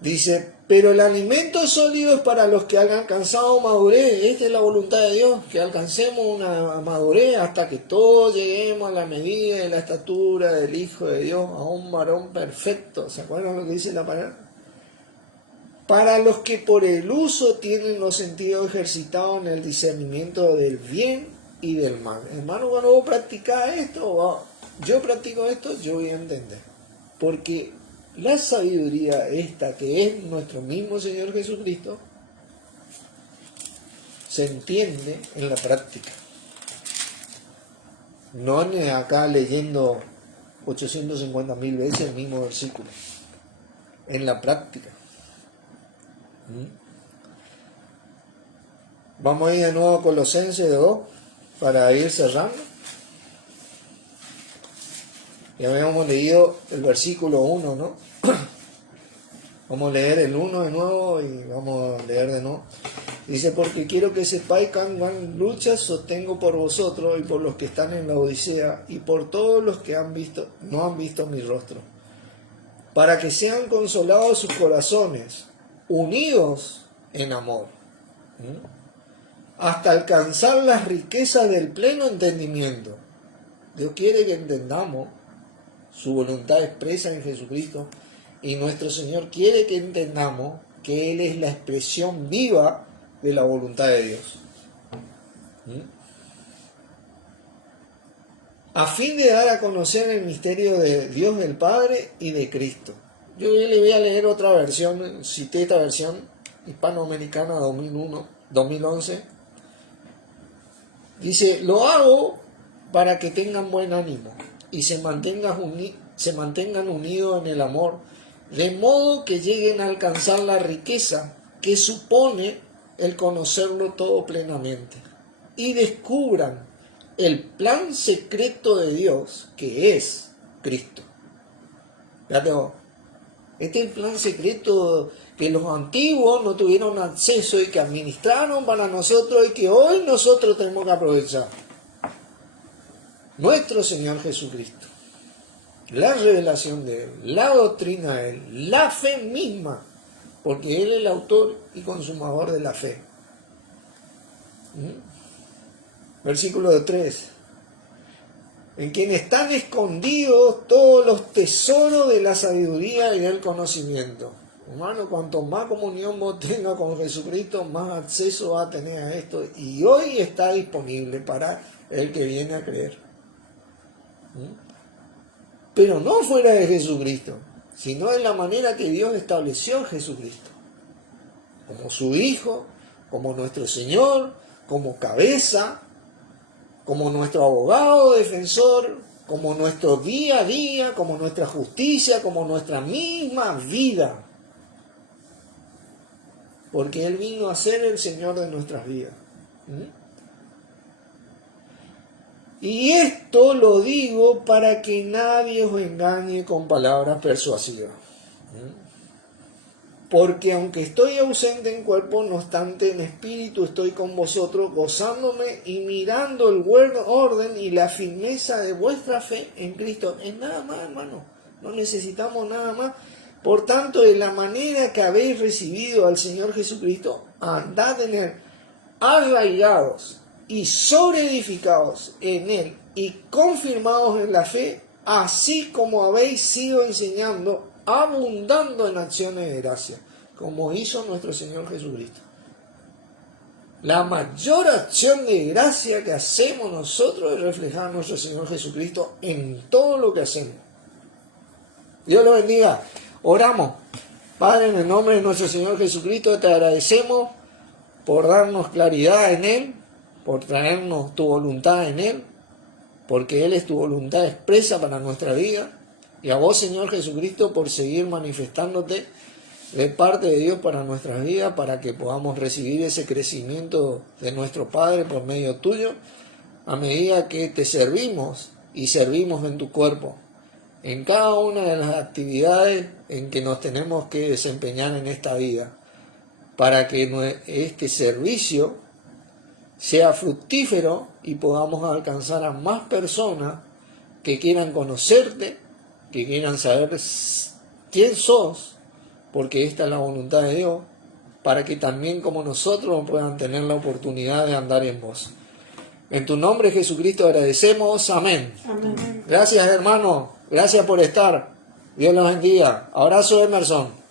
dice, pero el alimento sólido es para los que han alcanzado madurez. Esta es la voluntad de Dios, que alcancemos una madurez hasta que todos lleguemos a la medida de la estatura del Hijo de Dios, a un varón perfecto. ¿Se acuerdan lo que dice la palabra? Para los que por el uso tienen los sentidos ejercitados en el discernimiento del bien y del mal. Hermano, cuando vos practicás esto, yo practico esto, yo voy a entender. Porque la sabiduría esta, que es nuestro mismo Señor Jesucristo, se entiende en la práctica. No acá leyendo 850.000 veces el mismo versículo. En la práctica. Vamos a ir de nuevo a Colosenses 2 para ir cerrando. Ya habíamos leído el versículo 1, ¿no? Vamos a leer el 1 de nuevo y vamos a leer de nuevo. Dice, porque quiero que sepáis que gran lucha sostengo por vosotros y por los que están en la Odisea y por todos los que no han visto mi rostro, para que sean consolados sus corazones, unidos en amor, hasta alcanzar las riquezas del pleno entendimiento. Dios quiere que entendamos su voluntad expresa en Jesucristo, y nuestro Señor quiere que entendamos que Él es la expresión viva de la voluntad de Dios. A fin de dar a conocer el misterio de Dios del Padre y de Cristo. Yo le voy a leer otra versión, cité esta versión hispanoamericana 2011. Dice, lo hago para que tengan buen ánimo y se mantengan unidos en el amor, de modo que lleguen a alcanzar la riqueza que supone el conocerlo todo plenamente, y descubran el plan secreto de Dios, que es Cristo. Fíjate vos, este es el plan secreto que los antiguos no tuvieron acceso y que administraron para nosotros y que hoy nosotros tenemos que aprovechar. Nuestro Señor Jesucristo, la revelación de Él, la doctrina de Él, la fe misma, porque Él es el autor y consumador de la fe. Versículo 3. En quien están escondidos todos los tesoros de la sabiduría y del conocimiento. Hermano, cuanto más comunión vos tengas con Jesucristo, más acceso va a tener a esto. Y hoy está disponible para el que viene a creer. Pero no fuera de Jesucristo, sino en la manera que Dios estableció a Jesucristo. Como su Hijo, como nuestro Señor, como cabeza, como nuestro abogado, defensor, como nuestro día a día, como nuestra justicia, como nuestra misma vida. Porque Él vino a ser el Señor de nuestras vidas. Y esto lo digo para que nadie os engañe con palabras persuasivas. Porque aunque estoy ausente en cuerpo, no obstante en espíritu estoy con vosotros, gozándome y mirando el buen orden y la firmeza de vuestra fe en Cristo. Es nada más, hermano. No necesitamos nada más. Por tanto, de la manera que habéis recibido al Señor Jesucristo, andad en Él, arraigados y sobreedificados en Él y confirmados en la fe, así como habéis sido enseñando, abundando en acciones de gracia, como hizo nuestro Señor Jesucristo. La mayor acción de gracia que hacemos nosotros es reflejar a nuestro Señor Jesucristo en todo lo que hacemos. Dios lo bendiga. Oramos. Padre, en el nombre de nuestro Señor Jesucristo, te agradecemos por darnos claridad en Él, por traernos tu voluntad en Él, porque Él es tu voluntad expresa para nuestra vida. Y a vos, Señor Jesucristo, por seguir manifestándote de parte de Dios para nuestras vidas, para que podamos recibir ese crecimiento de nuestro Padre por medio tuyo, a medida que te servimos y servimos en tu cuerpo, en cada una de las actividades en que nos tenemos que desempeñar en esta vida, para que este servicio sea fructífero y podamos alcanzar a más personas que quieran conocerte, que quieran saber quién sos, porque esta es la voluntad de Dios, para que también como nosotros puedan tener la oportunidad de andar en vos. En tu nombre, Jesucristo, agradecemos. Amén. Amén. Gracias, hermano. Gracias por estar. Dios los bendiga. Abrazo, Emerson.